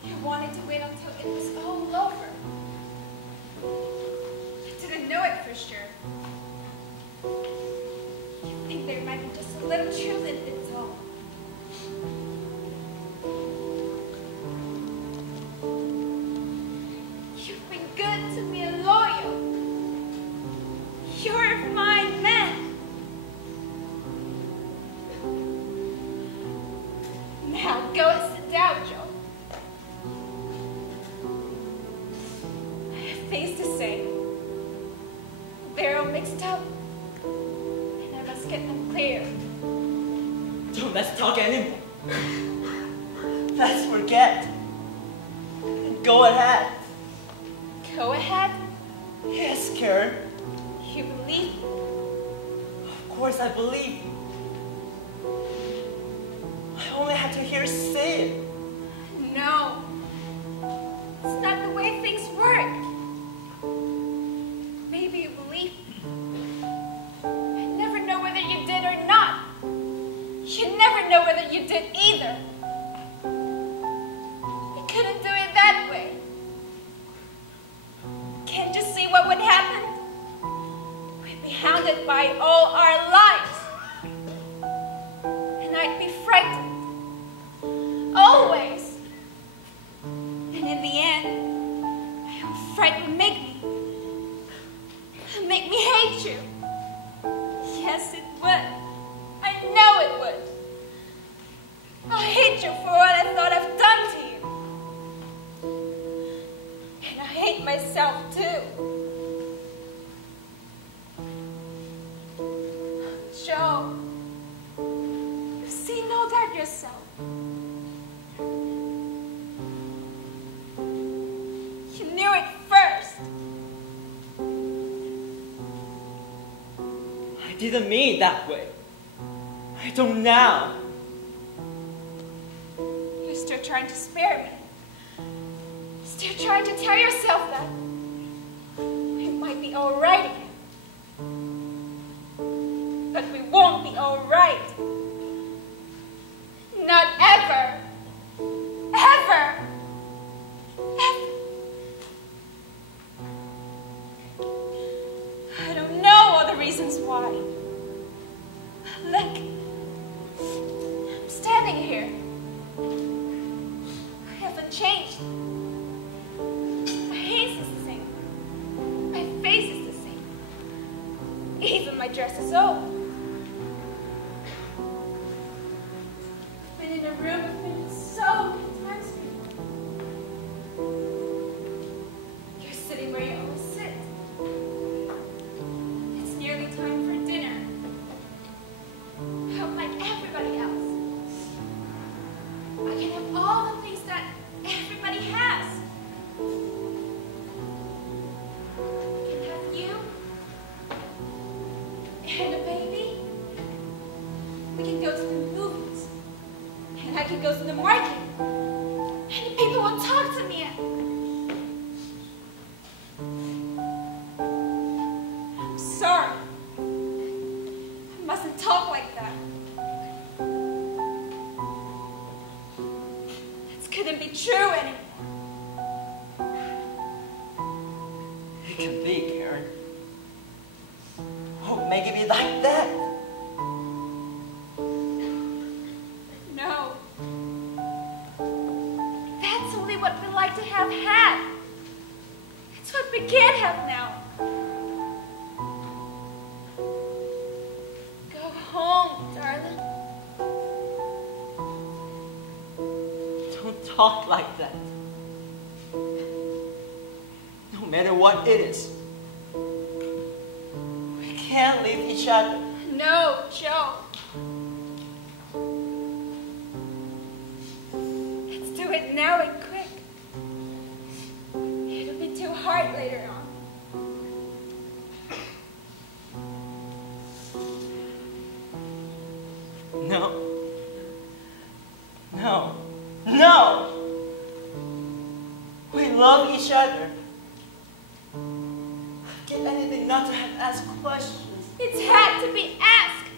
You wanted to wait until it was all over. You didn't know it for sure. You think there might be just a little truth in it all. You've been good to me and loyal. You're a fine man. Now go and sit down, Joe. I have things to say. They're all mixed up, and I must get them clear. Don't let's talk anymore. Let's forget. Go ahead. Go ahead. Yes, Karen. You believe me? Of course I believe you. I only had to hear you say it. No. It's not the way things work. Maybe you believe me. I never know whether you did or not. You never know whether you did either. You couldn't do it that way. Can't you see what would happen? We'd be hounded by all our lives. And I'd be frightened. Always. And in the end, my own fright would make me hate you. Yes, it would. I know it would. I'll hate you for what I thought I've done to you. And I hate myself too. Joe, you see no doubt yourself. You knew it first. I didn't mean it that way. I don't now. You're still trying to spare me. Still trying to tell yourself that it might be all right again. But we won't be all right. Not ever. Ever. Ever. I don't know all the reasons why. Look. I'm standing here. I haven't changed. My hands is the same. My face is the same. Even my dress is old. I've been in a room with me so many times before. You're sitting where you always sit. It's nearly time for dinner. I'm like everybody else. I can have all the things that everybody has. I can have you and a baby. We can go to the movies. And I can go to the market. And people will talk to me. I'm sorry. I mustn't talk like that. This couldn't be true anymore. It can be, Karen. Oh, make it be like that. No. That's only what we like to have had. It's what we can't have now. Go home, darling. Don't talk like that. No matter what it is, can't leave each other. No, Joe. Let's do it now and quick. It'll be too hard later on. No. No. No! We love each other. Get anything not to have asked questions. It's had to be asked.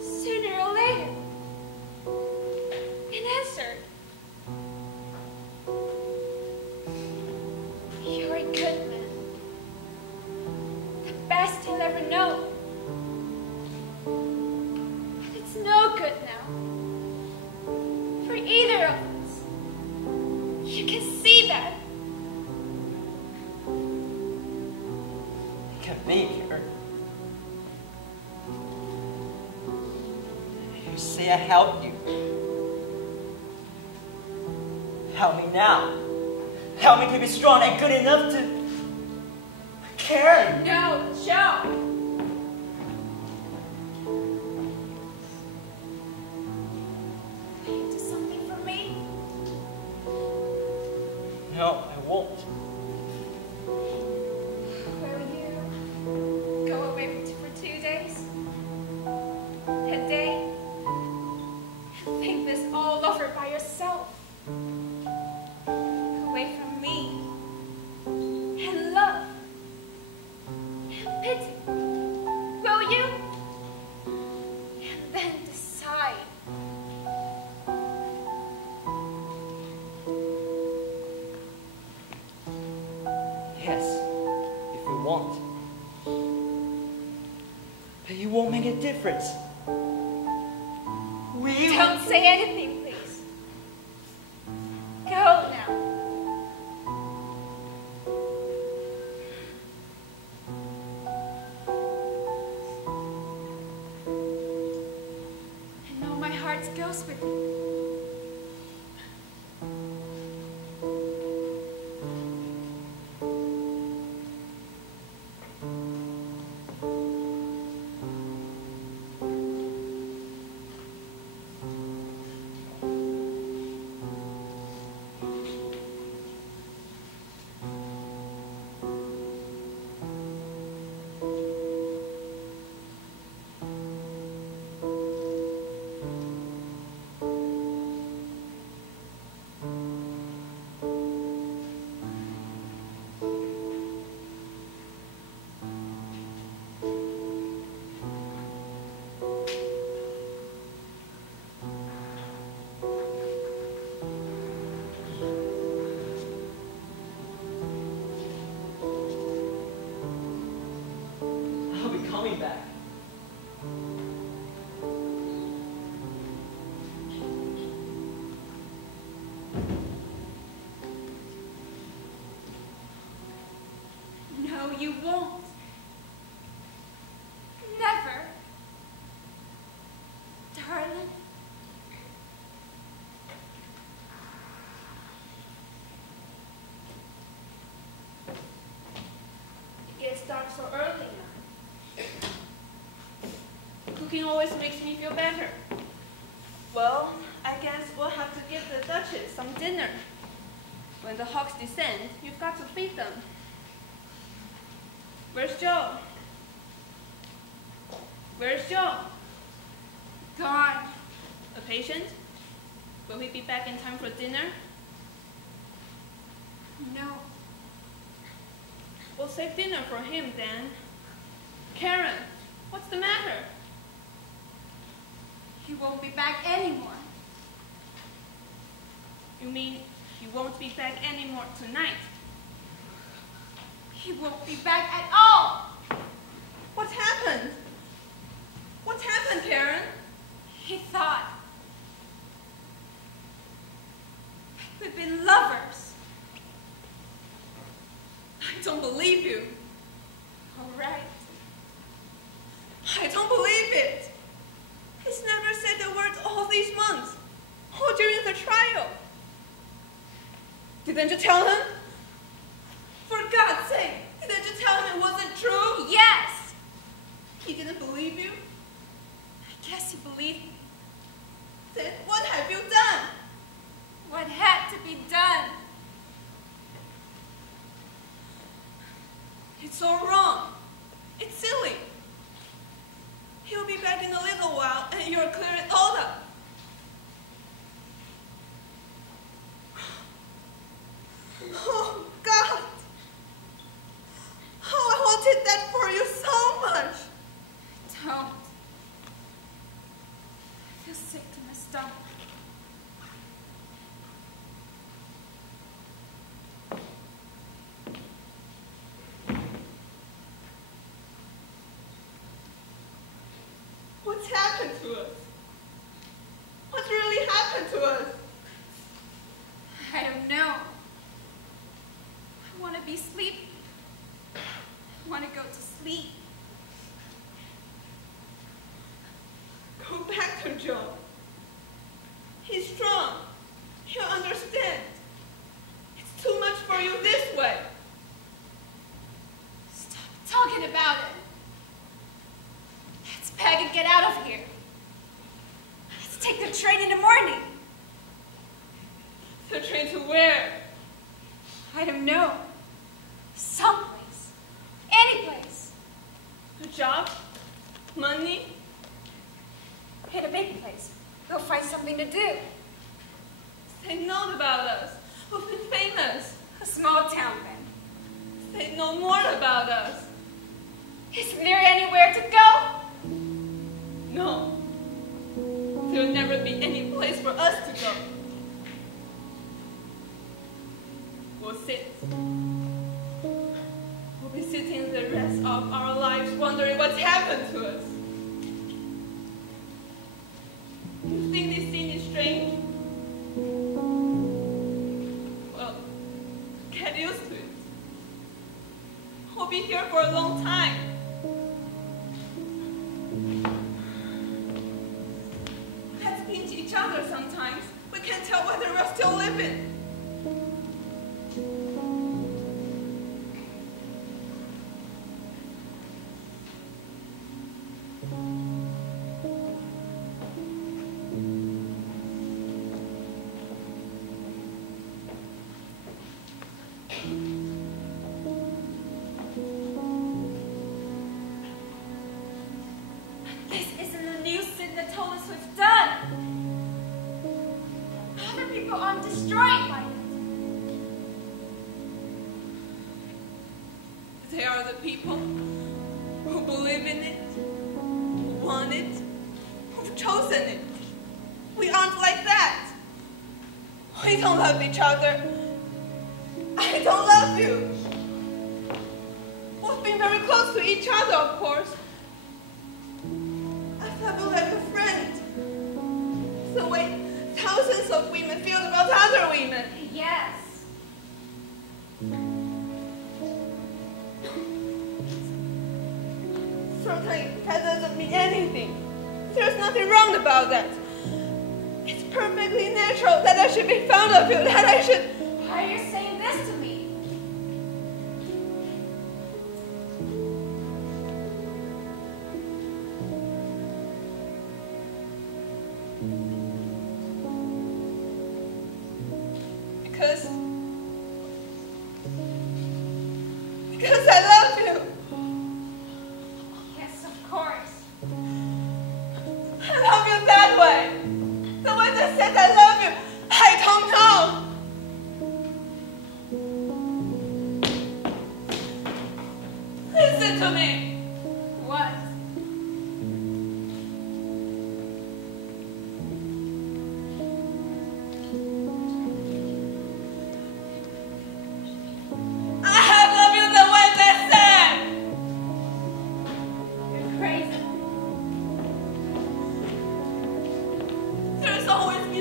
Sooner or later. And answered. You're a good man. The best you'll ever know. But it's no good now. For either of us. You can see that. Can be here. You say I helped you. Help me now. Help me to be strong and good enough to care. No, Joe. Will you do something for me? No, I won't. Will you go away for 2 days? A day? And think this all over by yourself? Away from me. And love. And pity. Will you? And then decide. Yes, if you want. But it won't make a difference. Don't say anything, please. Go now. I know my heart goes with you. I'll be coming back. No, you won't. Never. Darling. It gets dark so early now. Cooking always makes me feel better. Well, I guess we'll have to give the Duchess some dinner. When the hawks descend, you've got to feed them. Where's Joe? Where's Joe? Gone. A patient? Will he be back in time for dinner? No. We'll save dinner for him then. Karen, what's the matter? He won't be back anymore. You mean he won't be back anymore tonight? He won't be back at all. What happened? What happened, Karen? He thought we've been lovers. I don't believe you. All right. I don't believe it. He's never said the words all these months, all during the trial. Didn't you tell him? For God's sake, didn't you tell him it wasn't true? It's all wrong. It's silly. He'll be back in a little while, and you'll clear it all up. Oh, God. Oh, I wanted that for you so much. Don't. I feel sick to my stomach. What's happened to us? What's really happened to us? I don't know. I want to be sleepy. I want to go to sleep. Go back to Joe. He's strong. He'll understand. It's too much for you this way. Stop talking about it. Let's pack and get out of here. Let's take the train in the morning. The train to where? I don't know. Someplace. Any place. A job? Money? Hit a big place. We'll find something to do. They know about us. We've been famous. A small town then. They know more about us. Isn't there anywhere to go? No. There'll never be any place for us to go. We'll sit. We'll be sitting the rest of our lives wondering what's happened to us. You think this scene is strange? Well, get used to it. We'll be here for a long time. Let's pinch each other sometimes. We can't tell whether we're still living. This isn't a new sin that told us we've done. Other people aren't destroyed by it. They are the people who believe in it, who want it, who've chosen it. We aren't like that. We don't love each other. I don't love you. We've been very close to each other, of course. I love you like a friend. The way thousands of women feel about other women. Yes. Sometimes that doesn't mean anything. There's nothing wrong about that. It's perfectly natural that I should be fond of you, that I should... Why are you saying this to me? Because I love you. Yes, of course. I love you that way. The way they said I love you, I don't know. Listen to me. What?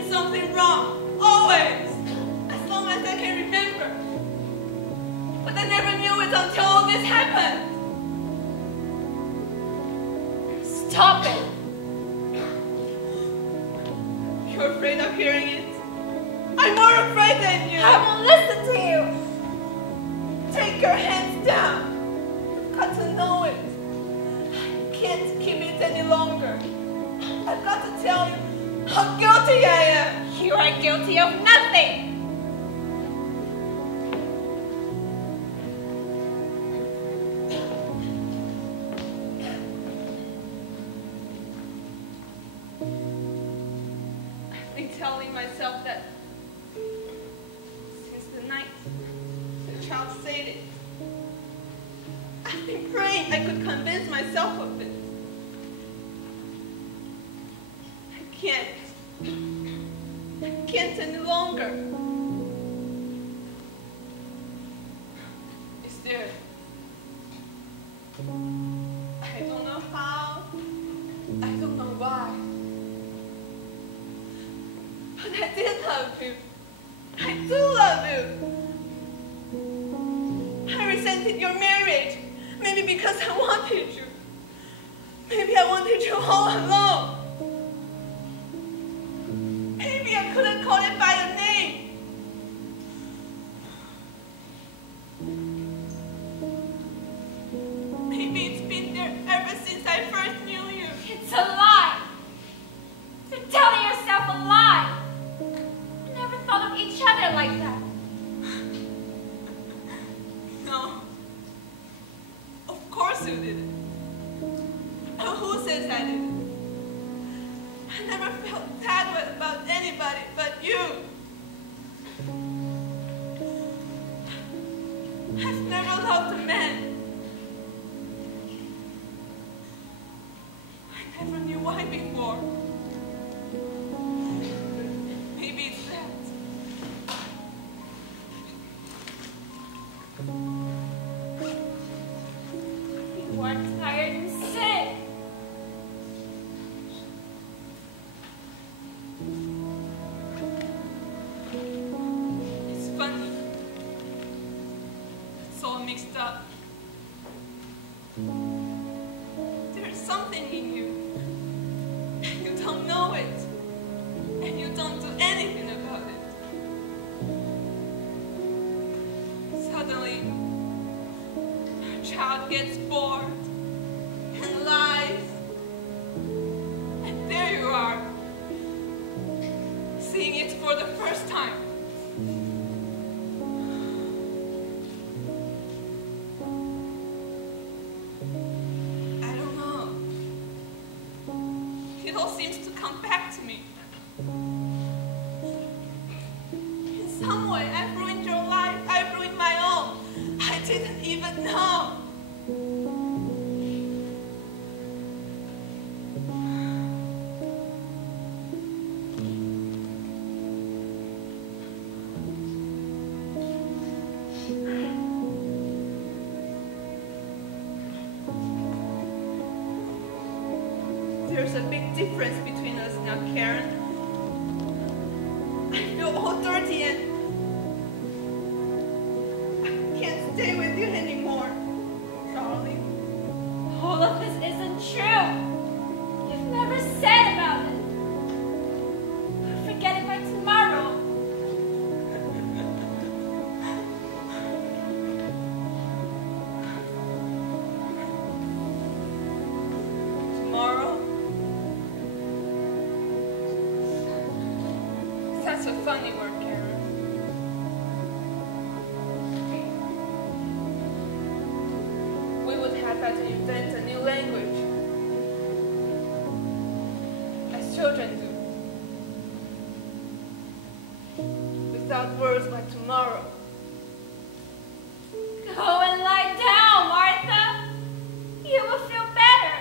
Something wrong, always, as long as I can remember. But I never knew it until all this happened. Stop it! You're afraid of hearing it? I'm more afraid than you. I won't listen to you. Take your hands down. You've got to know it. I can't keep it any longer. I've got to tell you how guilty I am. You are guilty of nothing. telling myself that since the night the child said it, I've been praying I could convince myself of it. I can't any longer. It's there. I don't know how, I don't know why, but I did love you. I do love you. I resented your marriage, maybe because I wanted you. Maybe I wanted you all alone. Maybe I couldn't call it by your name. Maybe it's been there ever since I first knew you. It's a lie. You're telling yourself a lie. You never thought of each other like that. No. Of course you didn't. Who says I didn't? I never felt that way about anybody but you. I've never loved a man. I never knew why before. Maybe it's that. You are tired and sick. It's funny. It's all mixed up. There's something in you. And you don't know it. And you don't do anything about it. Suddenly, a child gets bored and lies. And there you are, seeing it for the first time. I don't know. It all seems to come back to me. In some way, I've ruined your life. I've ruined my own. I didn't even know. There's a big difference between us now, Karen. I feel all dirty and I can't stay with you anymore, darling. All of this isn't true. You've never said about it. I'll forget it by tomorrow. Tomorrow? That's a funny word, Karen. We would have had to invent a new language, as children do, without words by tomorrow. Go and lie down, Martha. You will feel better.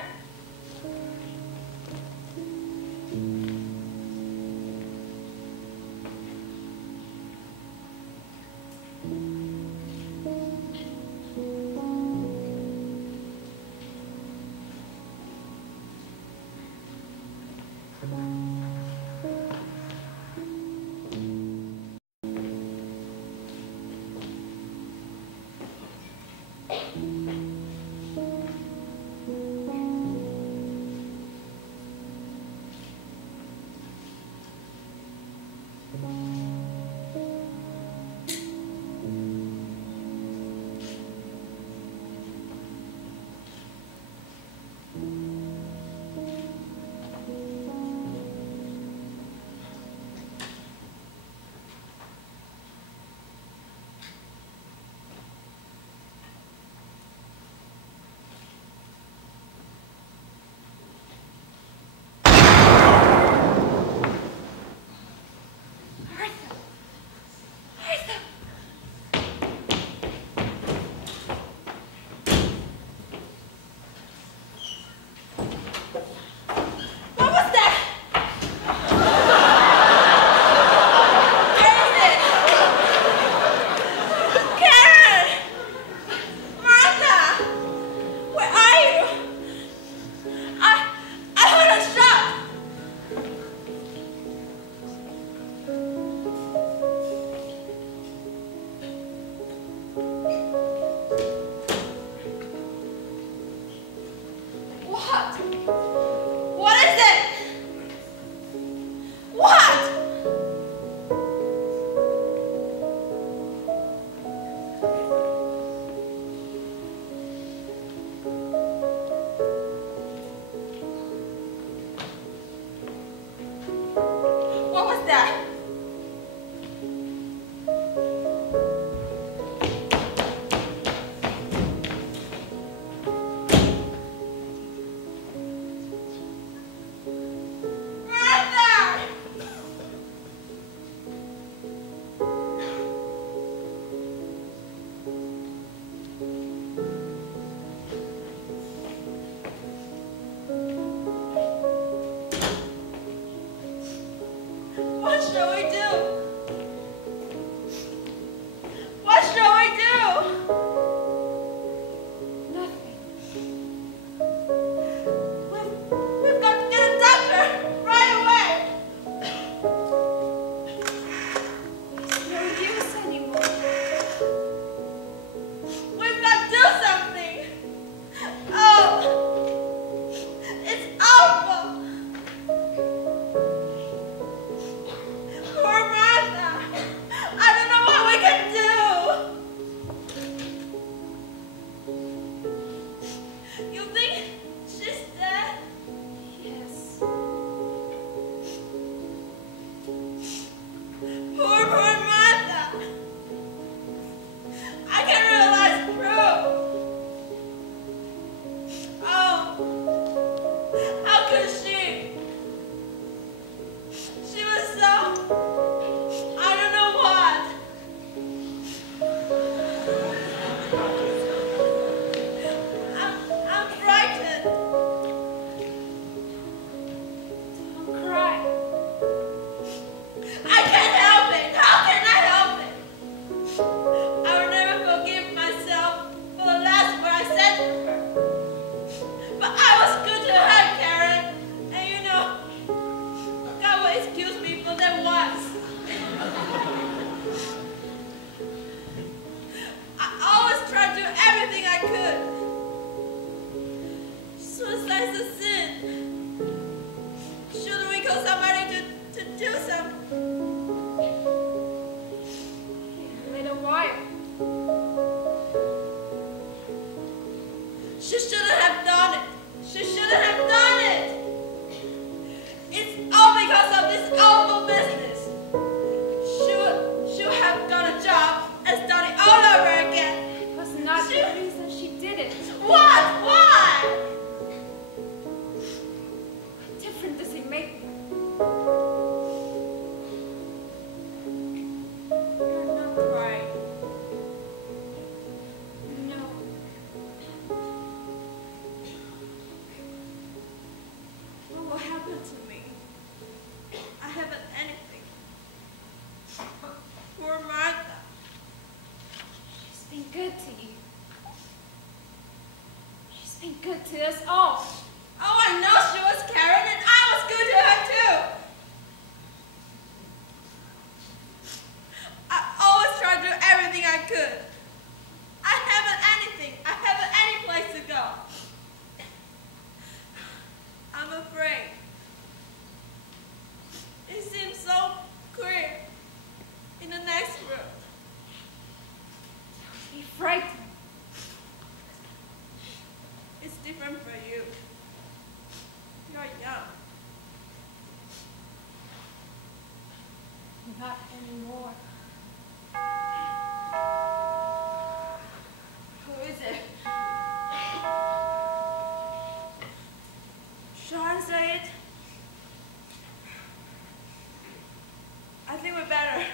She shouldn't have done it. She shouldn't have done it. It's all because of this awful business. She would have got a job and started all over again. It was not the reason she did it. What? Why? What difference does it make? You're not crying. No. What will happen to me? I haven't anything. Poor Martha. She's been good to you. She's been good to us all. Oh, I know she was Karen, and I was good to her too. I always tried to do everything I could. I haven't anything. I haven't any place to go. I'm afraid. It seems so clear in the next room. Don't be frightened. It's different for you. You're young. Not anymore. Who is it? Shall I say it? I think we better.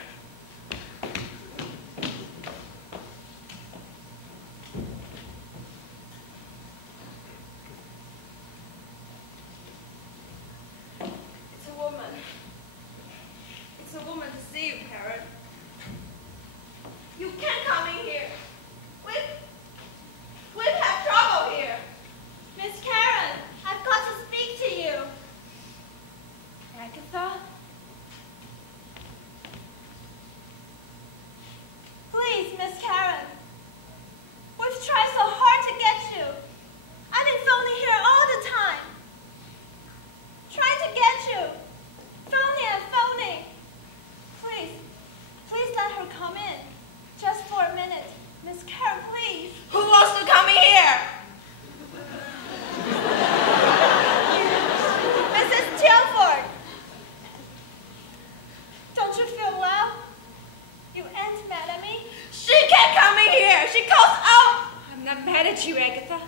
It's a woman. It's a woman to see you, Karen. You can't come in here. We've had trouble here. Miss Karen, I've got to speak to you. Agatha? Please, Miss Karen. We've tried so hard to get you. I've been phoning here all the time. Trying to get you. Phoning and phoning. Please let her come in. Just for a minute. Miss Karen, please. Who wants to come in here? Mrs. Tilford. Don't you feel well? You ain't mad at me? She can't come in here. She calls out. I'm not mad at you, Agatha.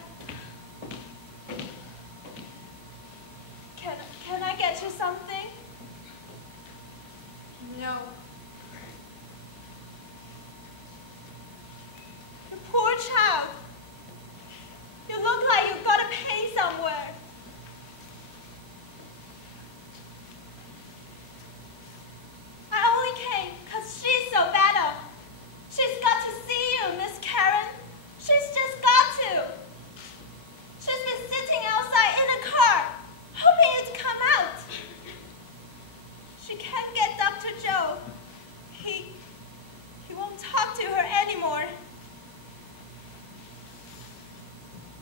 Can I get you something? No. You poor child. You look like you've got a pain somewhere. I only came because she's so bad off. She's got to see you, Miss Karen. She's just got to. She's been sitting outside in the car, hoping you'd come out. She can't get Dr. Joe. He won't talk to her anymore.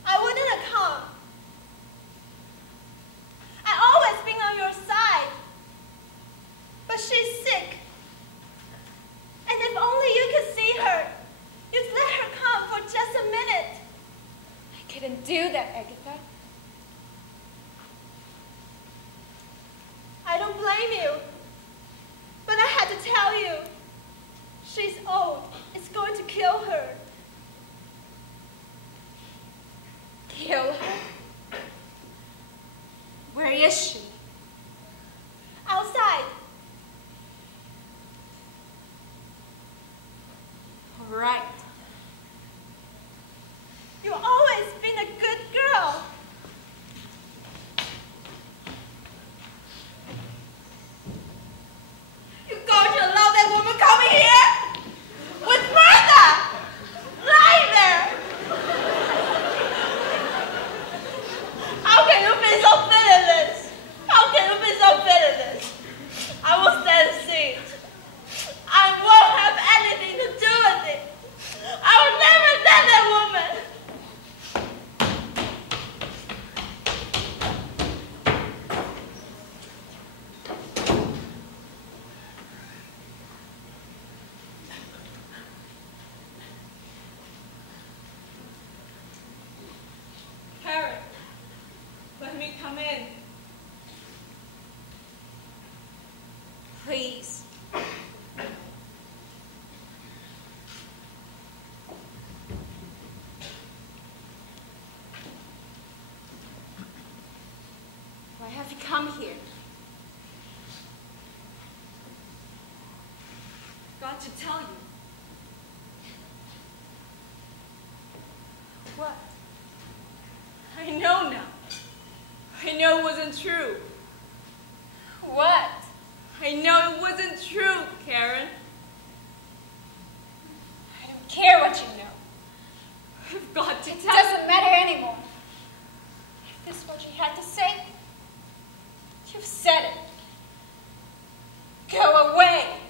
I wouldn't have come. I've always been on your side. But she's sick. And if only you could see her, you'd let her come for just a minute. I couldn't do that, Agatha. I don't blame you. But I had to tell you. She's old. It's going to kill her. Kill her? Where is she? Outside. All right. You've always been a good girl. You're going to allow that woman coming here? With Martha! Lying there! How can you be so pitiless? Come in. Please. Why have you come here? Got to tell you. What? I know now. I know it wasn't true. What? I know it wasn't true, Karen. I don't care what you know. I've got to It tell doesn't matter anymore. If this is what you had to say, you've said it. Go away.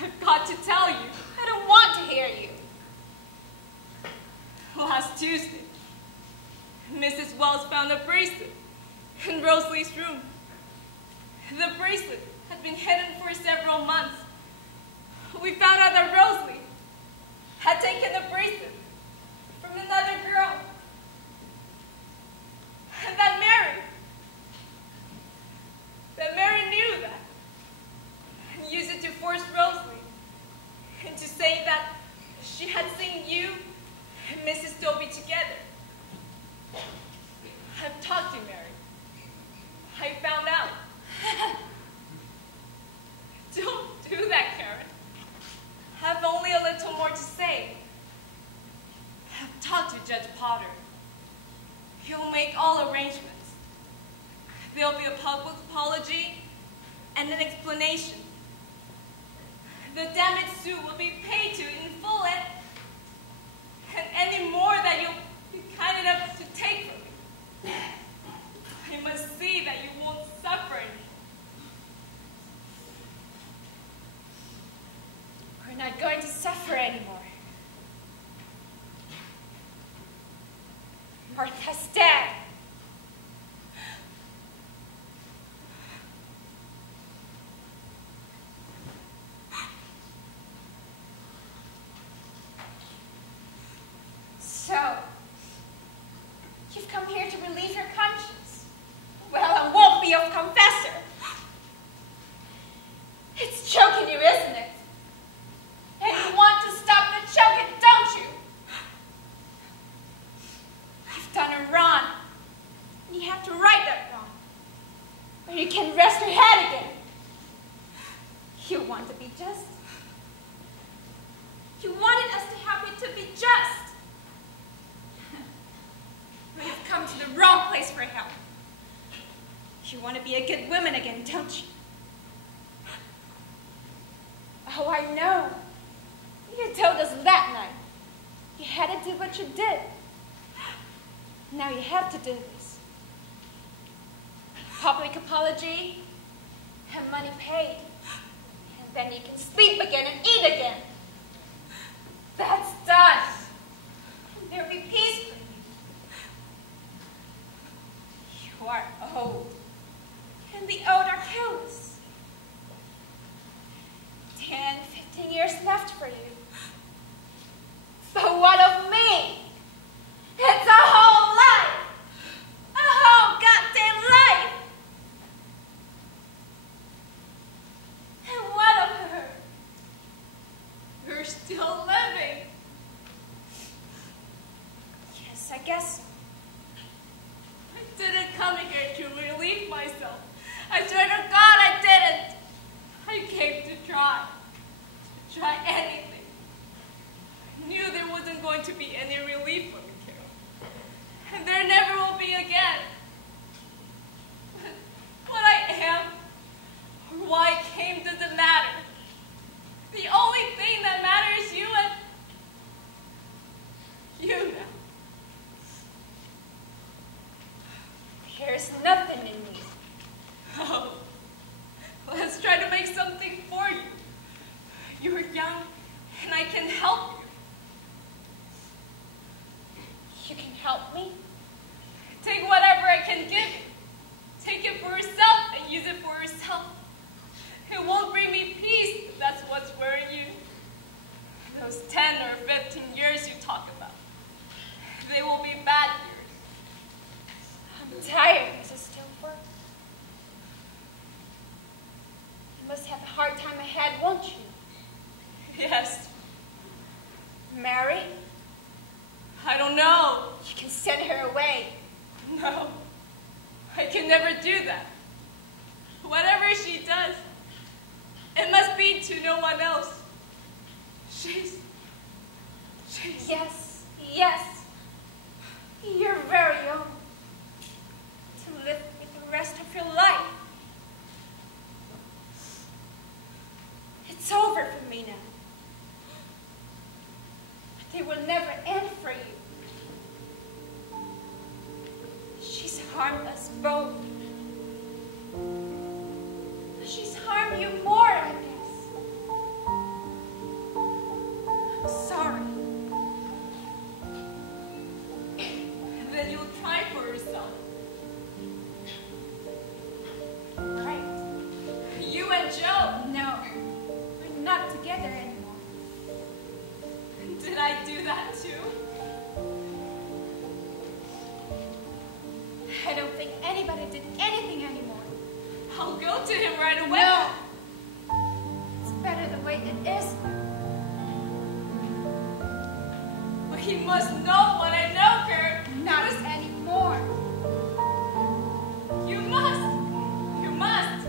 I've got to tell you. I don't want to hear you. Last Tuesday, Mrs. Wells found a bracelet in Rosalie's room. The bracelet had been hidden for several months. We found out that Rosalie had taken the bracelet from another girl. And that Mary knew that and used it to force Rosalie into saying that she had seen you and Mrs. Dobie together. I've talked to Mary. I found out. Don't do that, Karen. I have only a little more to say. I've talked to Judge Potter. He'll make all arrangements. There'll be a public apology and an explanation. The damage suit will be paid to in full, and any more that you'll be kind enough to take from me. I must see that you won't suffer any. We're not going to suffer anymore. Martha's dead. So, you've come here to relieve your conscience. Well, I won't be a confessor. It's choking you, isn't it? And you want to stop the choking, don't you? You've done a wrong. And you have to right that wrong. Or you can rest your head again. You want to be just. You wanted us to help you to be just. But you've come to the wrong place for help. You want to be a good woman again, don't you? Oh, I know. You told us that night. You had to do what you did. Now you have to do this. Public apology and money paid. And then you can sleep again and eat again. That's done. There'll be peace for you. You are old. And the old are careless. 10, 15 years left for you. But what of me? It's a whole life! A whole goddamn life! And what of her? You're still living. Yes, I guess so. I didn't come here to relieve myself. I swear to God I didn't. I came to try anything. I knew there wasn't going to be any relief for me, Carol. And there never will be again. But what I am, or why I came, doesn't matter. The only thing that matters is you and you now. There's nothing in me. Oh, let's try to make something for you. You're young, and I can help you. You can help me? Take whatever I can give you. Take it for yourself and use it for yourself. It won't bring me peace if that's what's worrying you. Those 10 or 15 years you talk about, they will be bad years. I'm tired, Mrs. Stilford. her way. No, I can never do that. Whatever she does, it must be to no one else. She's... Yes, yes. You're very young to live with the rest of your life. It's over for me now. But it will never end for you. She's harmed us both. She's harmed you more, I guess. I'm sorry. Then you'll try for yourself. Right. You and Joe. No, we're not together anymore. Did I do that too? I don't think anybody did anything anymore. I'll go to him right away. No. It's better the way it is. But he must know what I know, Kurt. Not anymore. You must. You must.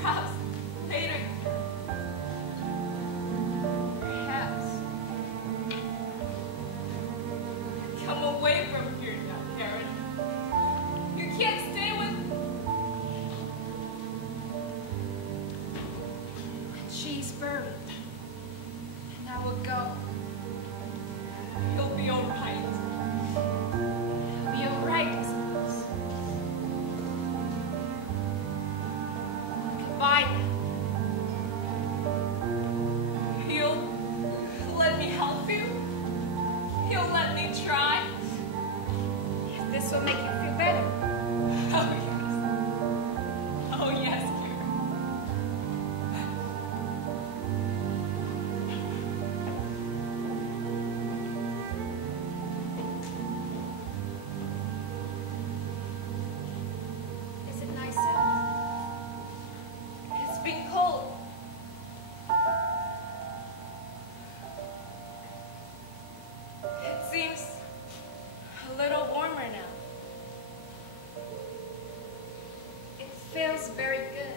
Perhaps later. Perhaps. Come away from here now, Karen. You can't stay with... When she's buried, and I will go. You'll be all right. I'll be all right, I suppose. Goodbye. He'll let me help you. He'll let me try. If this will make you feel better. Oh, yes. Oh, yes, Karen. Is it nice out? It's been cold. It seems a little warmer now. It feels very good.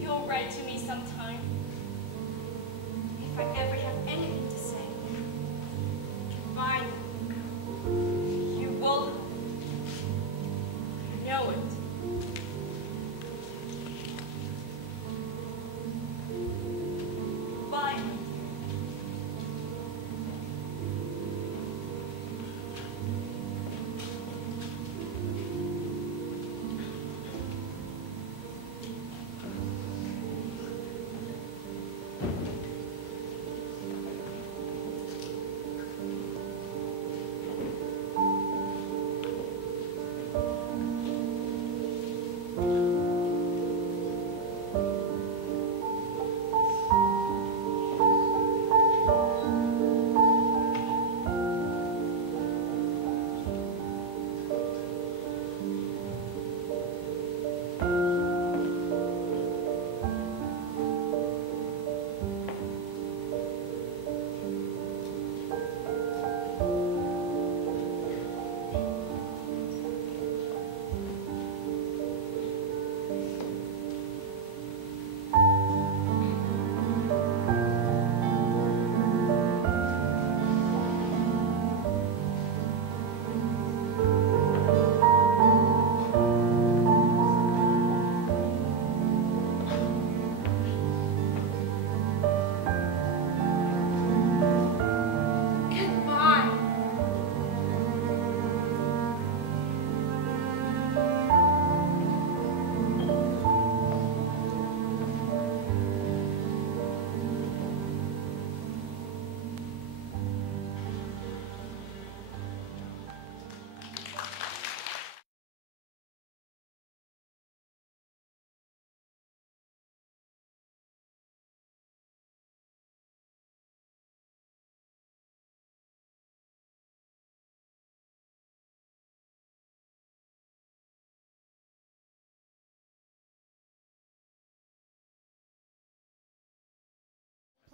You'll write to me sometime. If I ever have anything to say. Goodbye. You will know it. Bye.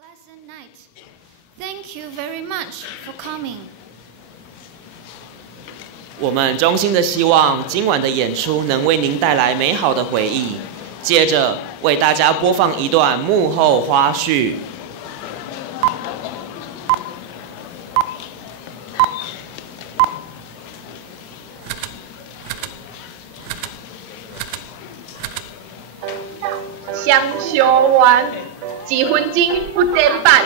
Pleasant night. Thank you very much for coming. 我们衷心的希望今晚的演出能为您带来美好的回忆。接着为大家播放一段幕后花絮。香烧丸，1分钟不减半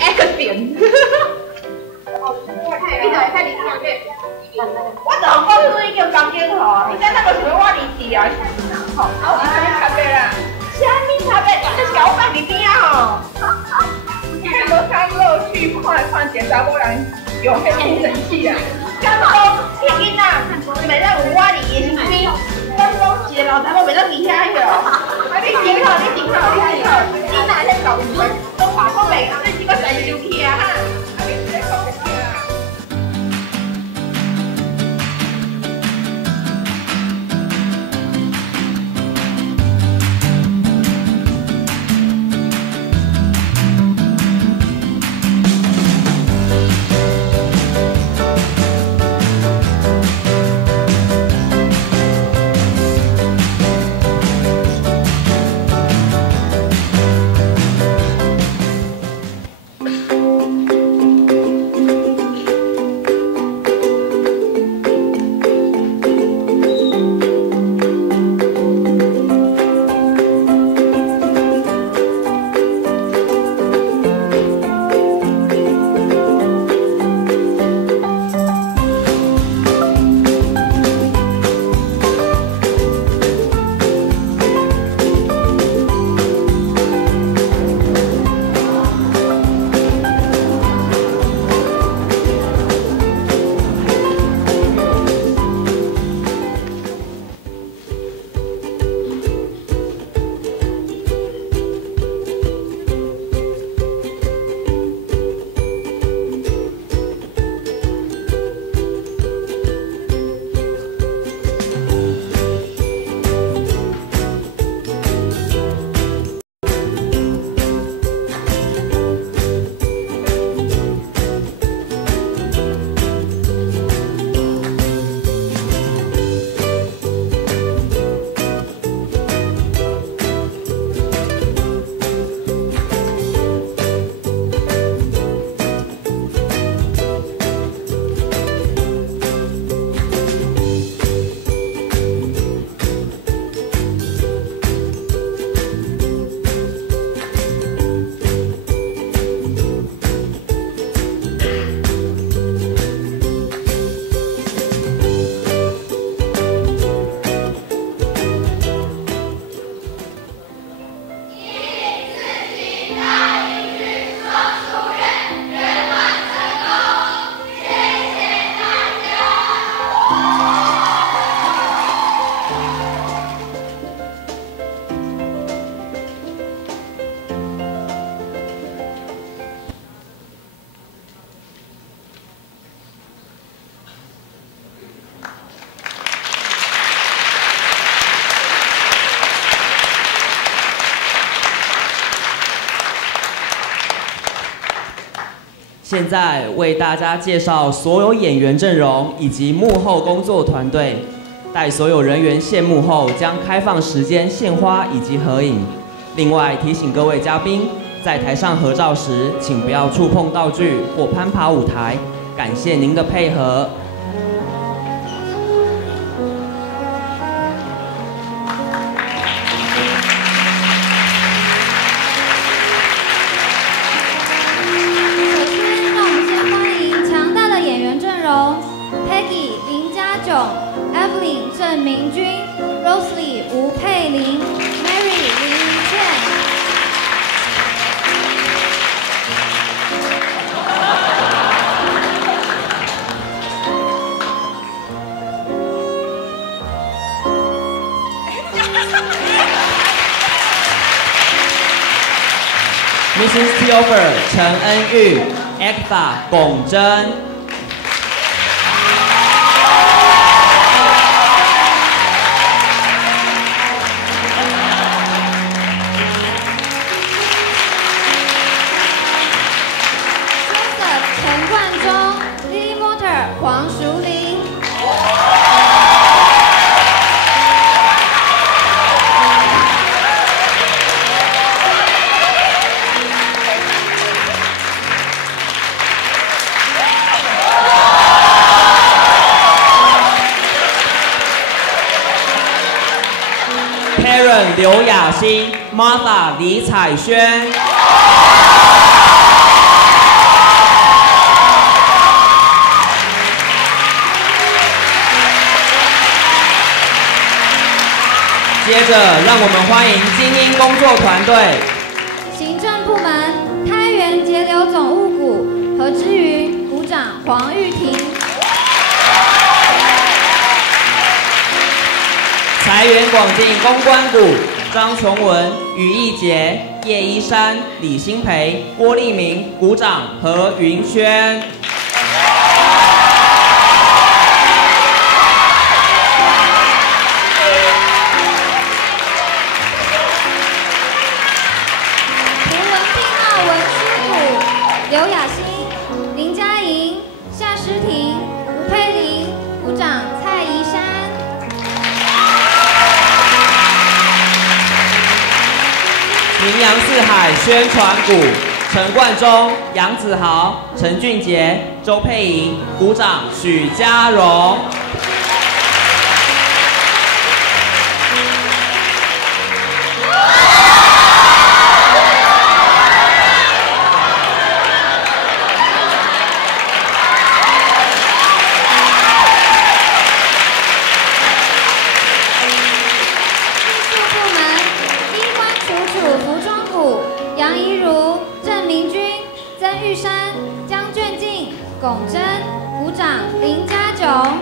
，Action！ 我就讲水叫钢筋吼，你敢那个想我离地啊？吼，我是啥物差别啦？啥物差别？你就是甲我放伫边啊吼！看无啥乐趣，看一个查某人用迄精神气啊！敢讲迄囡仔袂当有我伫伊身边，敢讲一个老查某袂当伫遐哟？啊，你真好，你真好，你真好！你哪天搞唔分，都话我袂，你这个神生气啊哈！啊，你直接讲就对啦。现在为大家介绍所有演员阵容以及幕后工作团队。待所有人员谢幕后，将开放时间献花以及合影。另外提醒各位嘉宾，在台上合照时，请不要触碰道具或攀爬舞台。感谢您的配合。Peggy 林家炯、Evelyn 郑明君、Rosalie 吴佩玲、Mary 林怡倩。Mrs. Tilfer 陈恩玉 ，Agatha 龚真。最黄淑玲。Karen 刘雅欣 ，Martha 李彩萱。接着，让我们欢迎精英工作团队。行政部门开源节流总务股何之瑜股长黄玉婷。财源广进公关股张琼文、于义杰、叶一山、李新培、郭立明股长何云轩。刘雅欣、林佳莹、夏诗婷、吴佩玲，股长蔡宜山。名扬四海宣传股陈冠中、杨子豪、陈俊杰、周佩莹，股长许家荣。龚真，股长林家炯。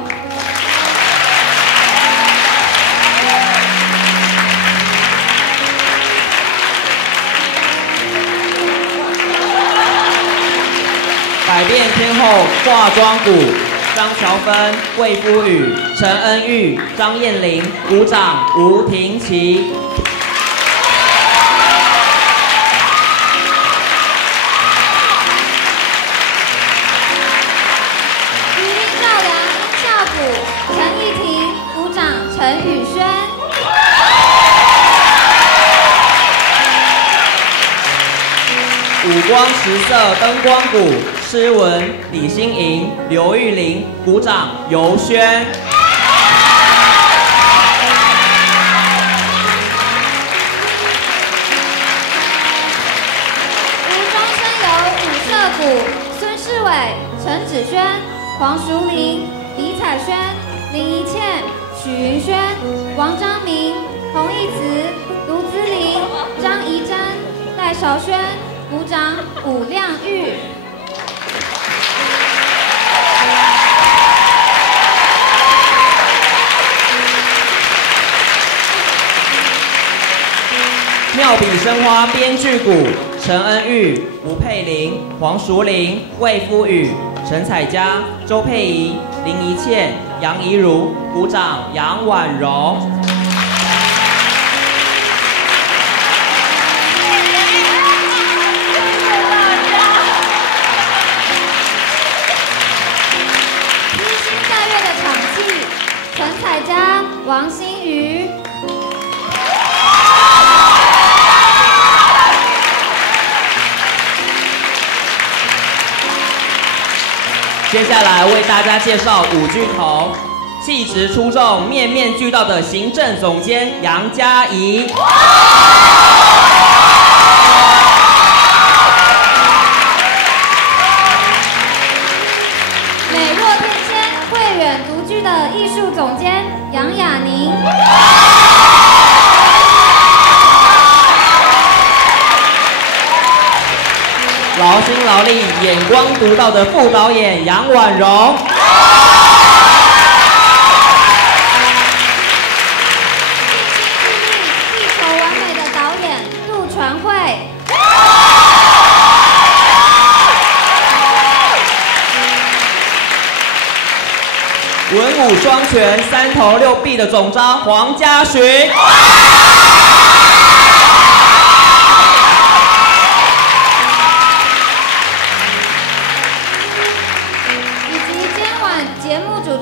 百变天后化妆股张乔芬、魏夫宇、陈恩玉、张燕玲，股长吴婷琪。陈宇轩，五光十色灯光股诗文李欣莹、刘玉玲，股长尤轩。无中生有五色股孙世伟、陈芷萱、黄淑玲、李彩萱、林怡倩。许云轩、王章明、洪义慈、卢姿玲、张怡珍、赖韶萱，股长武亮玉。妙笔生花编剧股陈恩玉、吴佩玲、黄淑玲、魏夫宇、陈彩佳、周佩仪、林怡倩、杨怡如，股长杨婉柔。披星戴月的场气，陈彩佳、王欣瑜。接下来为大家介绍五巨头，气质出众、面面俱到的行政总监杨嘉怡。美若天仙、慧远独具的艺术总监杨雅宁。劳心劳力、眼光独到的副导演杨婉容。力求完美的导演杜传慧。文武双全、三头六臂的总召黄家群。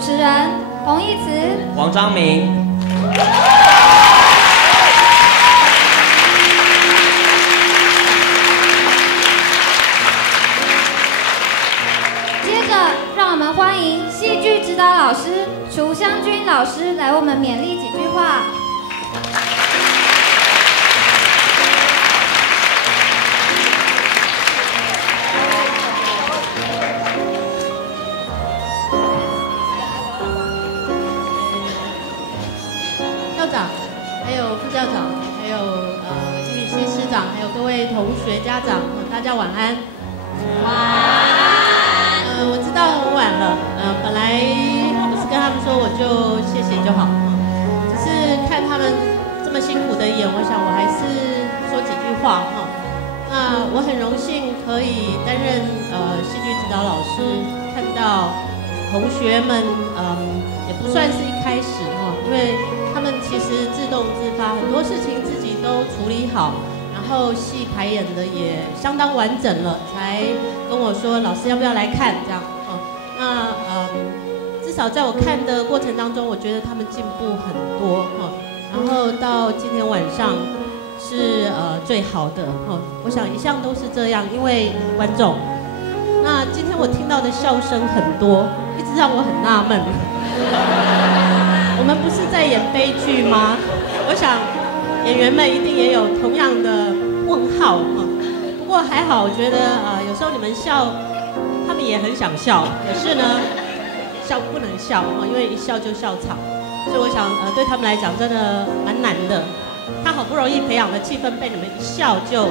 持人洪义慈、王章明。接着，让我们欢迎戏剧指导老师楚香君老师来为我们勉励几句话。校长，还有副校长，还有英语系师长，还有各位同学家长，大家晚安。晚安。我知道很晚了，本来我是跟他们说我就谢谢就好，只是看他们这么辛苦的演，我想我还是说几句话哈。那我很荣幸可以担任戏剧指导老师，看到同学们也不算是一开始哈，因为他们其实自动自发，很多事情自己都处理好，然后戏排演的也相当完整了，才跟我说老师要不要来看这样哦。那至少在我看的过程当中，我觉得他们进步很多哈。然后到今天晚上是最好的哈，我想一向都是这样，因为观众。那今天我听到的笑声很多，一直让我很纳闷。我们不是在演悲剧吗？我想演员们一定也有同样的问号哈。不过还好，我觉得有时候你们笑，他们也很想笑，可是呢，笑不能笑哈，因为一笑就笑场。所以我想对他们来讲真的蛮难的。他好不容易培养的气氛被你们一笑就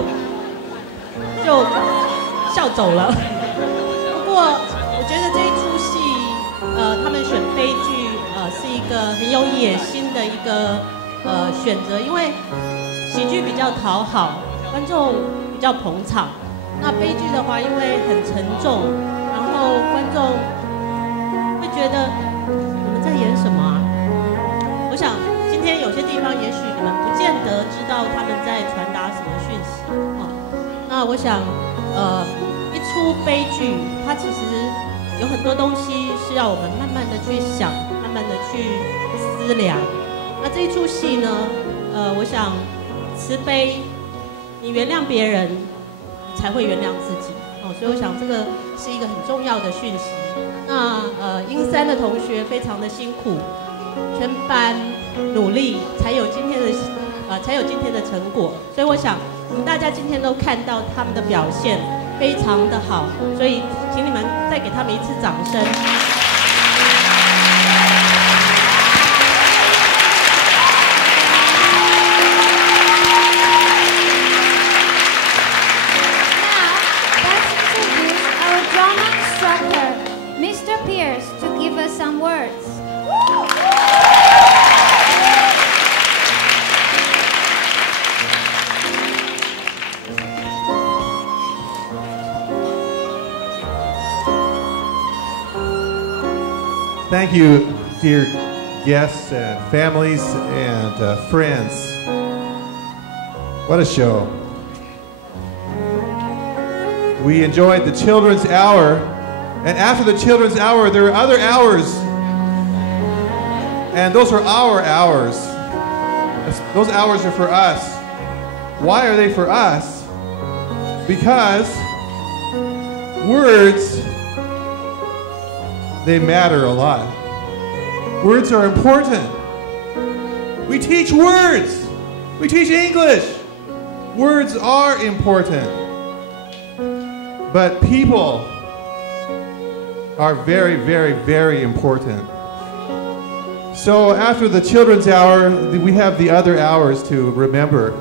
笑走了。不过我觉得这一出戏，他们选悲剧，是一个很有野心的一个选择，因为喜剧比较讨好，观众比较捧场。那悲剧的话，因为很沉重，然后观众会觉得你们在演什么啊？我想今天有些地方也许你们不见得知道他们在传达什么讯息哦。那我想一出悲剧，它其实有很多东西是要我们慢慢的去想，慢慢的去思量。那这一出戏呢，我想慈悲，你原谅别人，才会原谅自己哦。所以我想这个是一个很重要的讯息。那英三的同学非常的辛苦，全班努力，才有今天的成果。所以我想我们大家今天都看到他们的表现非常的好，所以请你们再给他们一次掌声。Thank you, dear guests and families and friends. What a show. We enjoyed the Children's Hour, and after the Children's Hour, there are other hours, and those are our hours. Those hours are for us. Why are they for us? Because words, they matter a lot. Words are important. We teach words. We teach English. Words are important. But people are very, very, very important. So after the Children's Hour, we have the other hours to remember,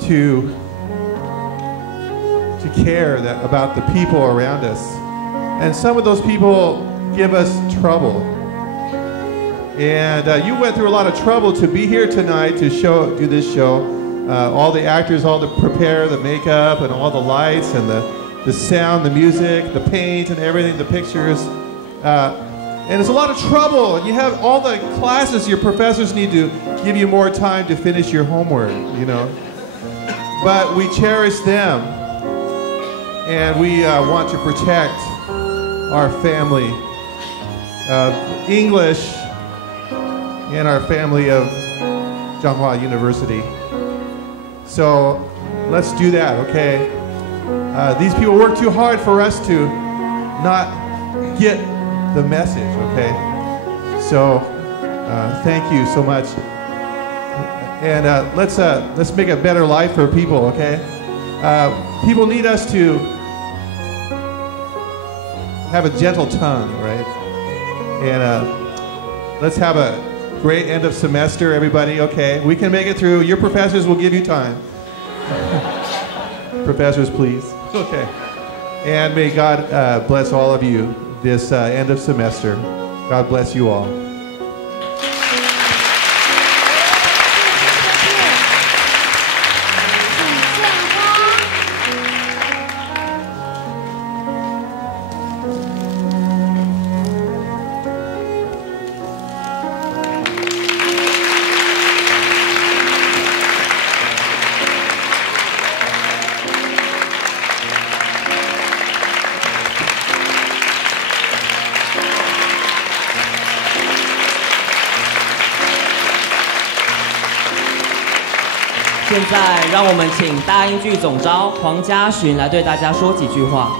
to care about the people around us. And some of those people give us trouble. And you went through a lot of trouble to be here tonight to do this show. All the actors, all to prepare the makeup and all the lights and the sound, the music, the paint and everything, the pictures. And it's a lot of trouble. And you have all the classes, your professors need to give you more time to finish your homework, you know. But we cherish them. And we want to protect our family of English in our family of Changhua University. So let's do that, okay? These people work too hard for us to not get the message, okay? So thank you so much. And let's make a better life for people, okay? People need us to have a gentle tongue, right? And let's have a great end of semester, everybody, okay? We can make it through. Your professors will give you time. Professors, please. Okay. And may God bless all of you this end of semester. God bless you all. 现在让我们请大英剧总召黄嘉寻来对大家说几句话。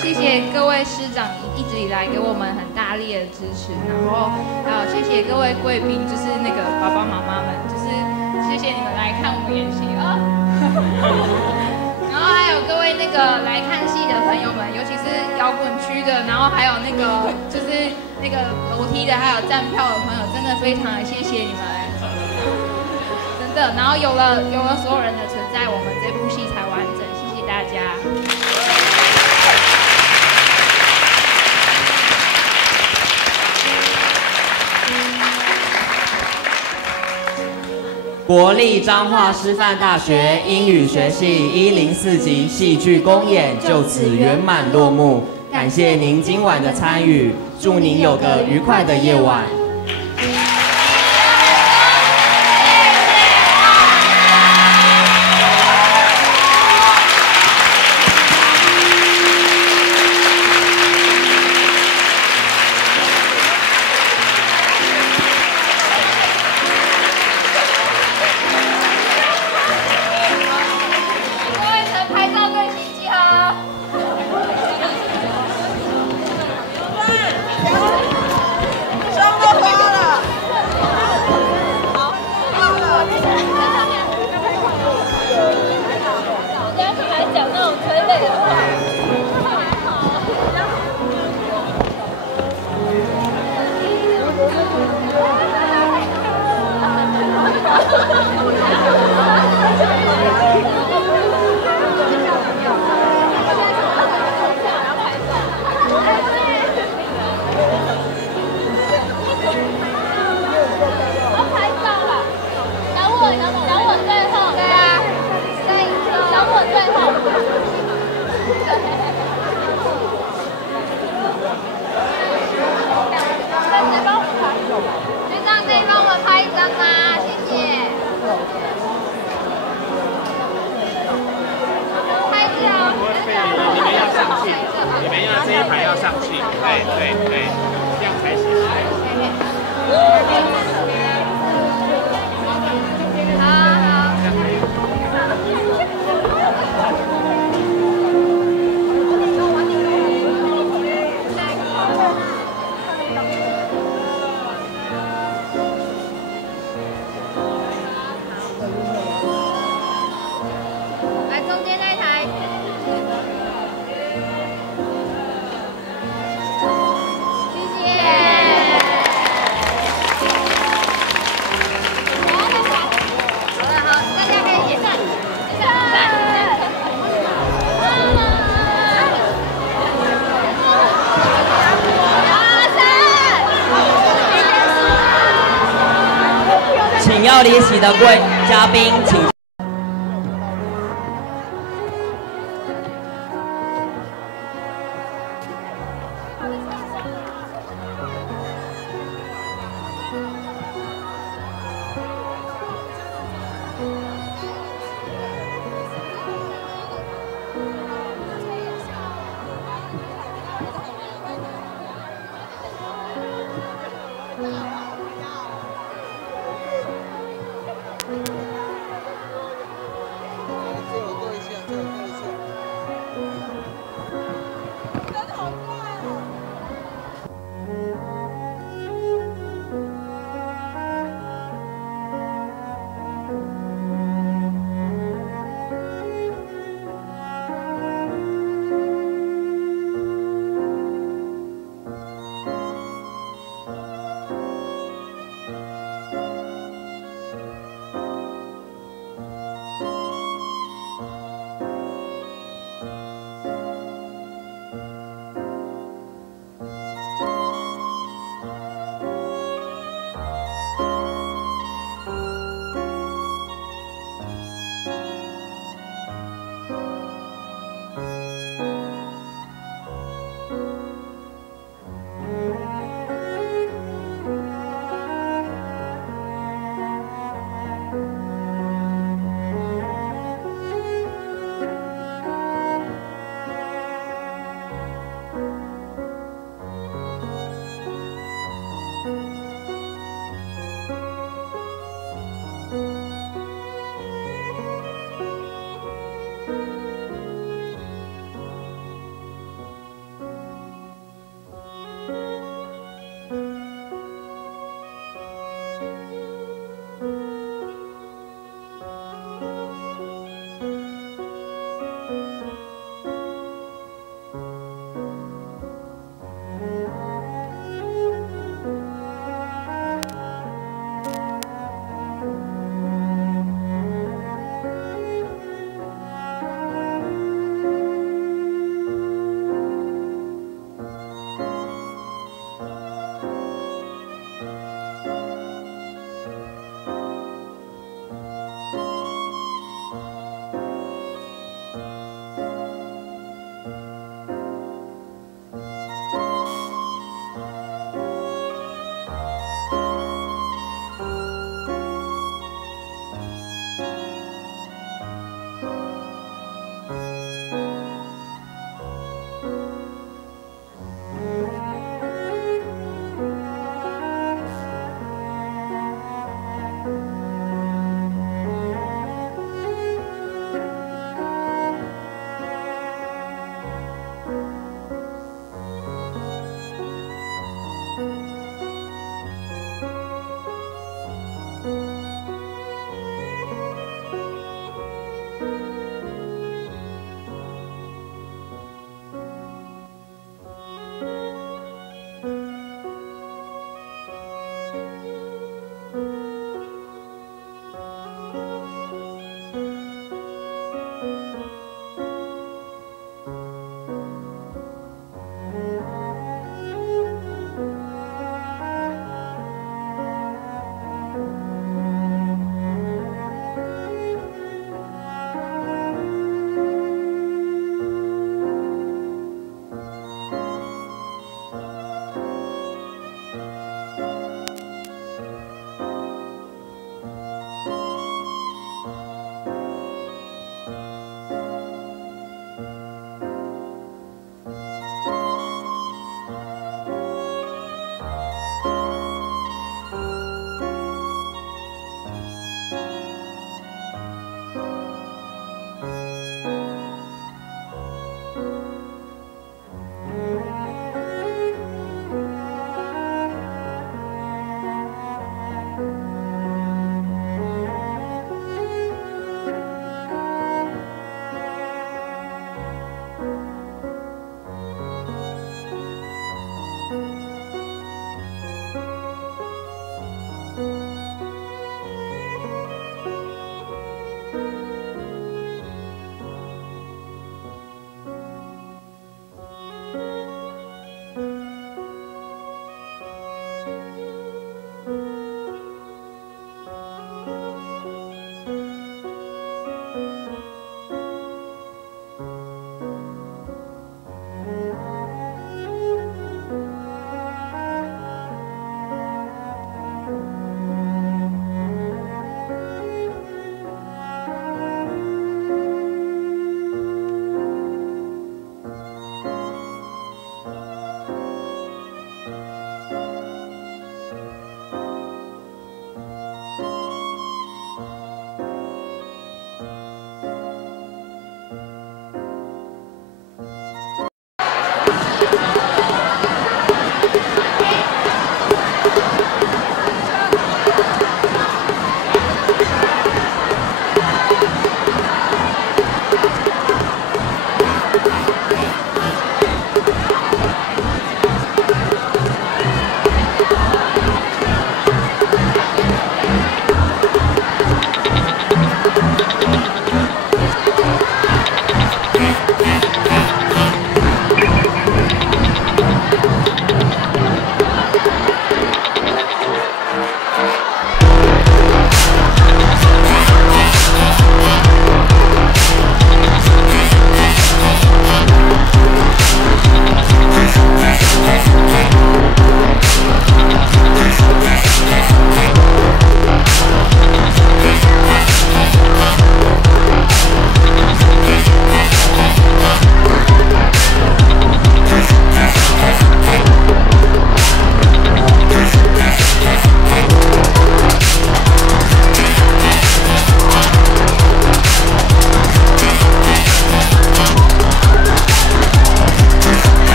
谢谢各位师长一直以来给我们很大力的支持，然后谢谢各位贵宾，就是那个爸爸妈妈们，就是谢谢你们来看我们演戏啊。然后还有各位那个来看戏的朋友们，尤其是摇滚区的，然后还有那个就是那个楼梯的，还有站票的朋友，真的非常的谢谢你们，真的。然后有了所有人的存在，我们这部戏才完整，谢谢大家。国立彰化师范大学英语学系104级戏剧公演就此圆满落幕，感谢您今晚的参与，祝您有个愉快的夜晚。要离席的贵嘉宾，请。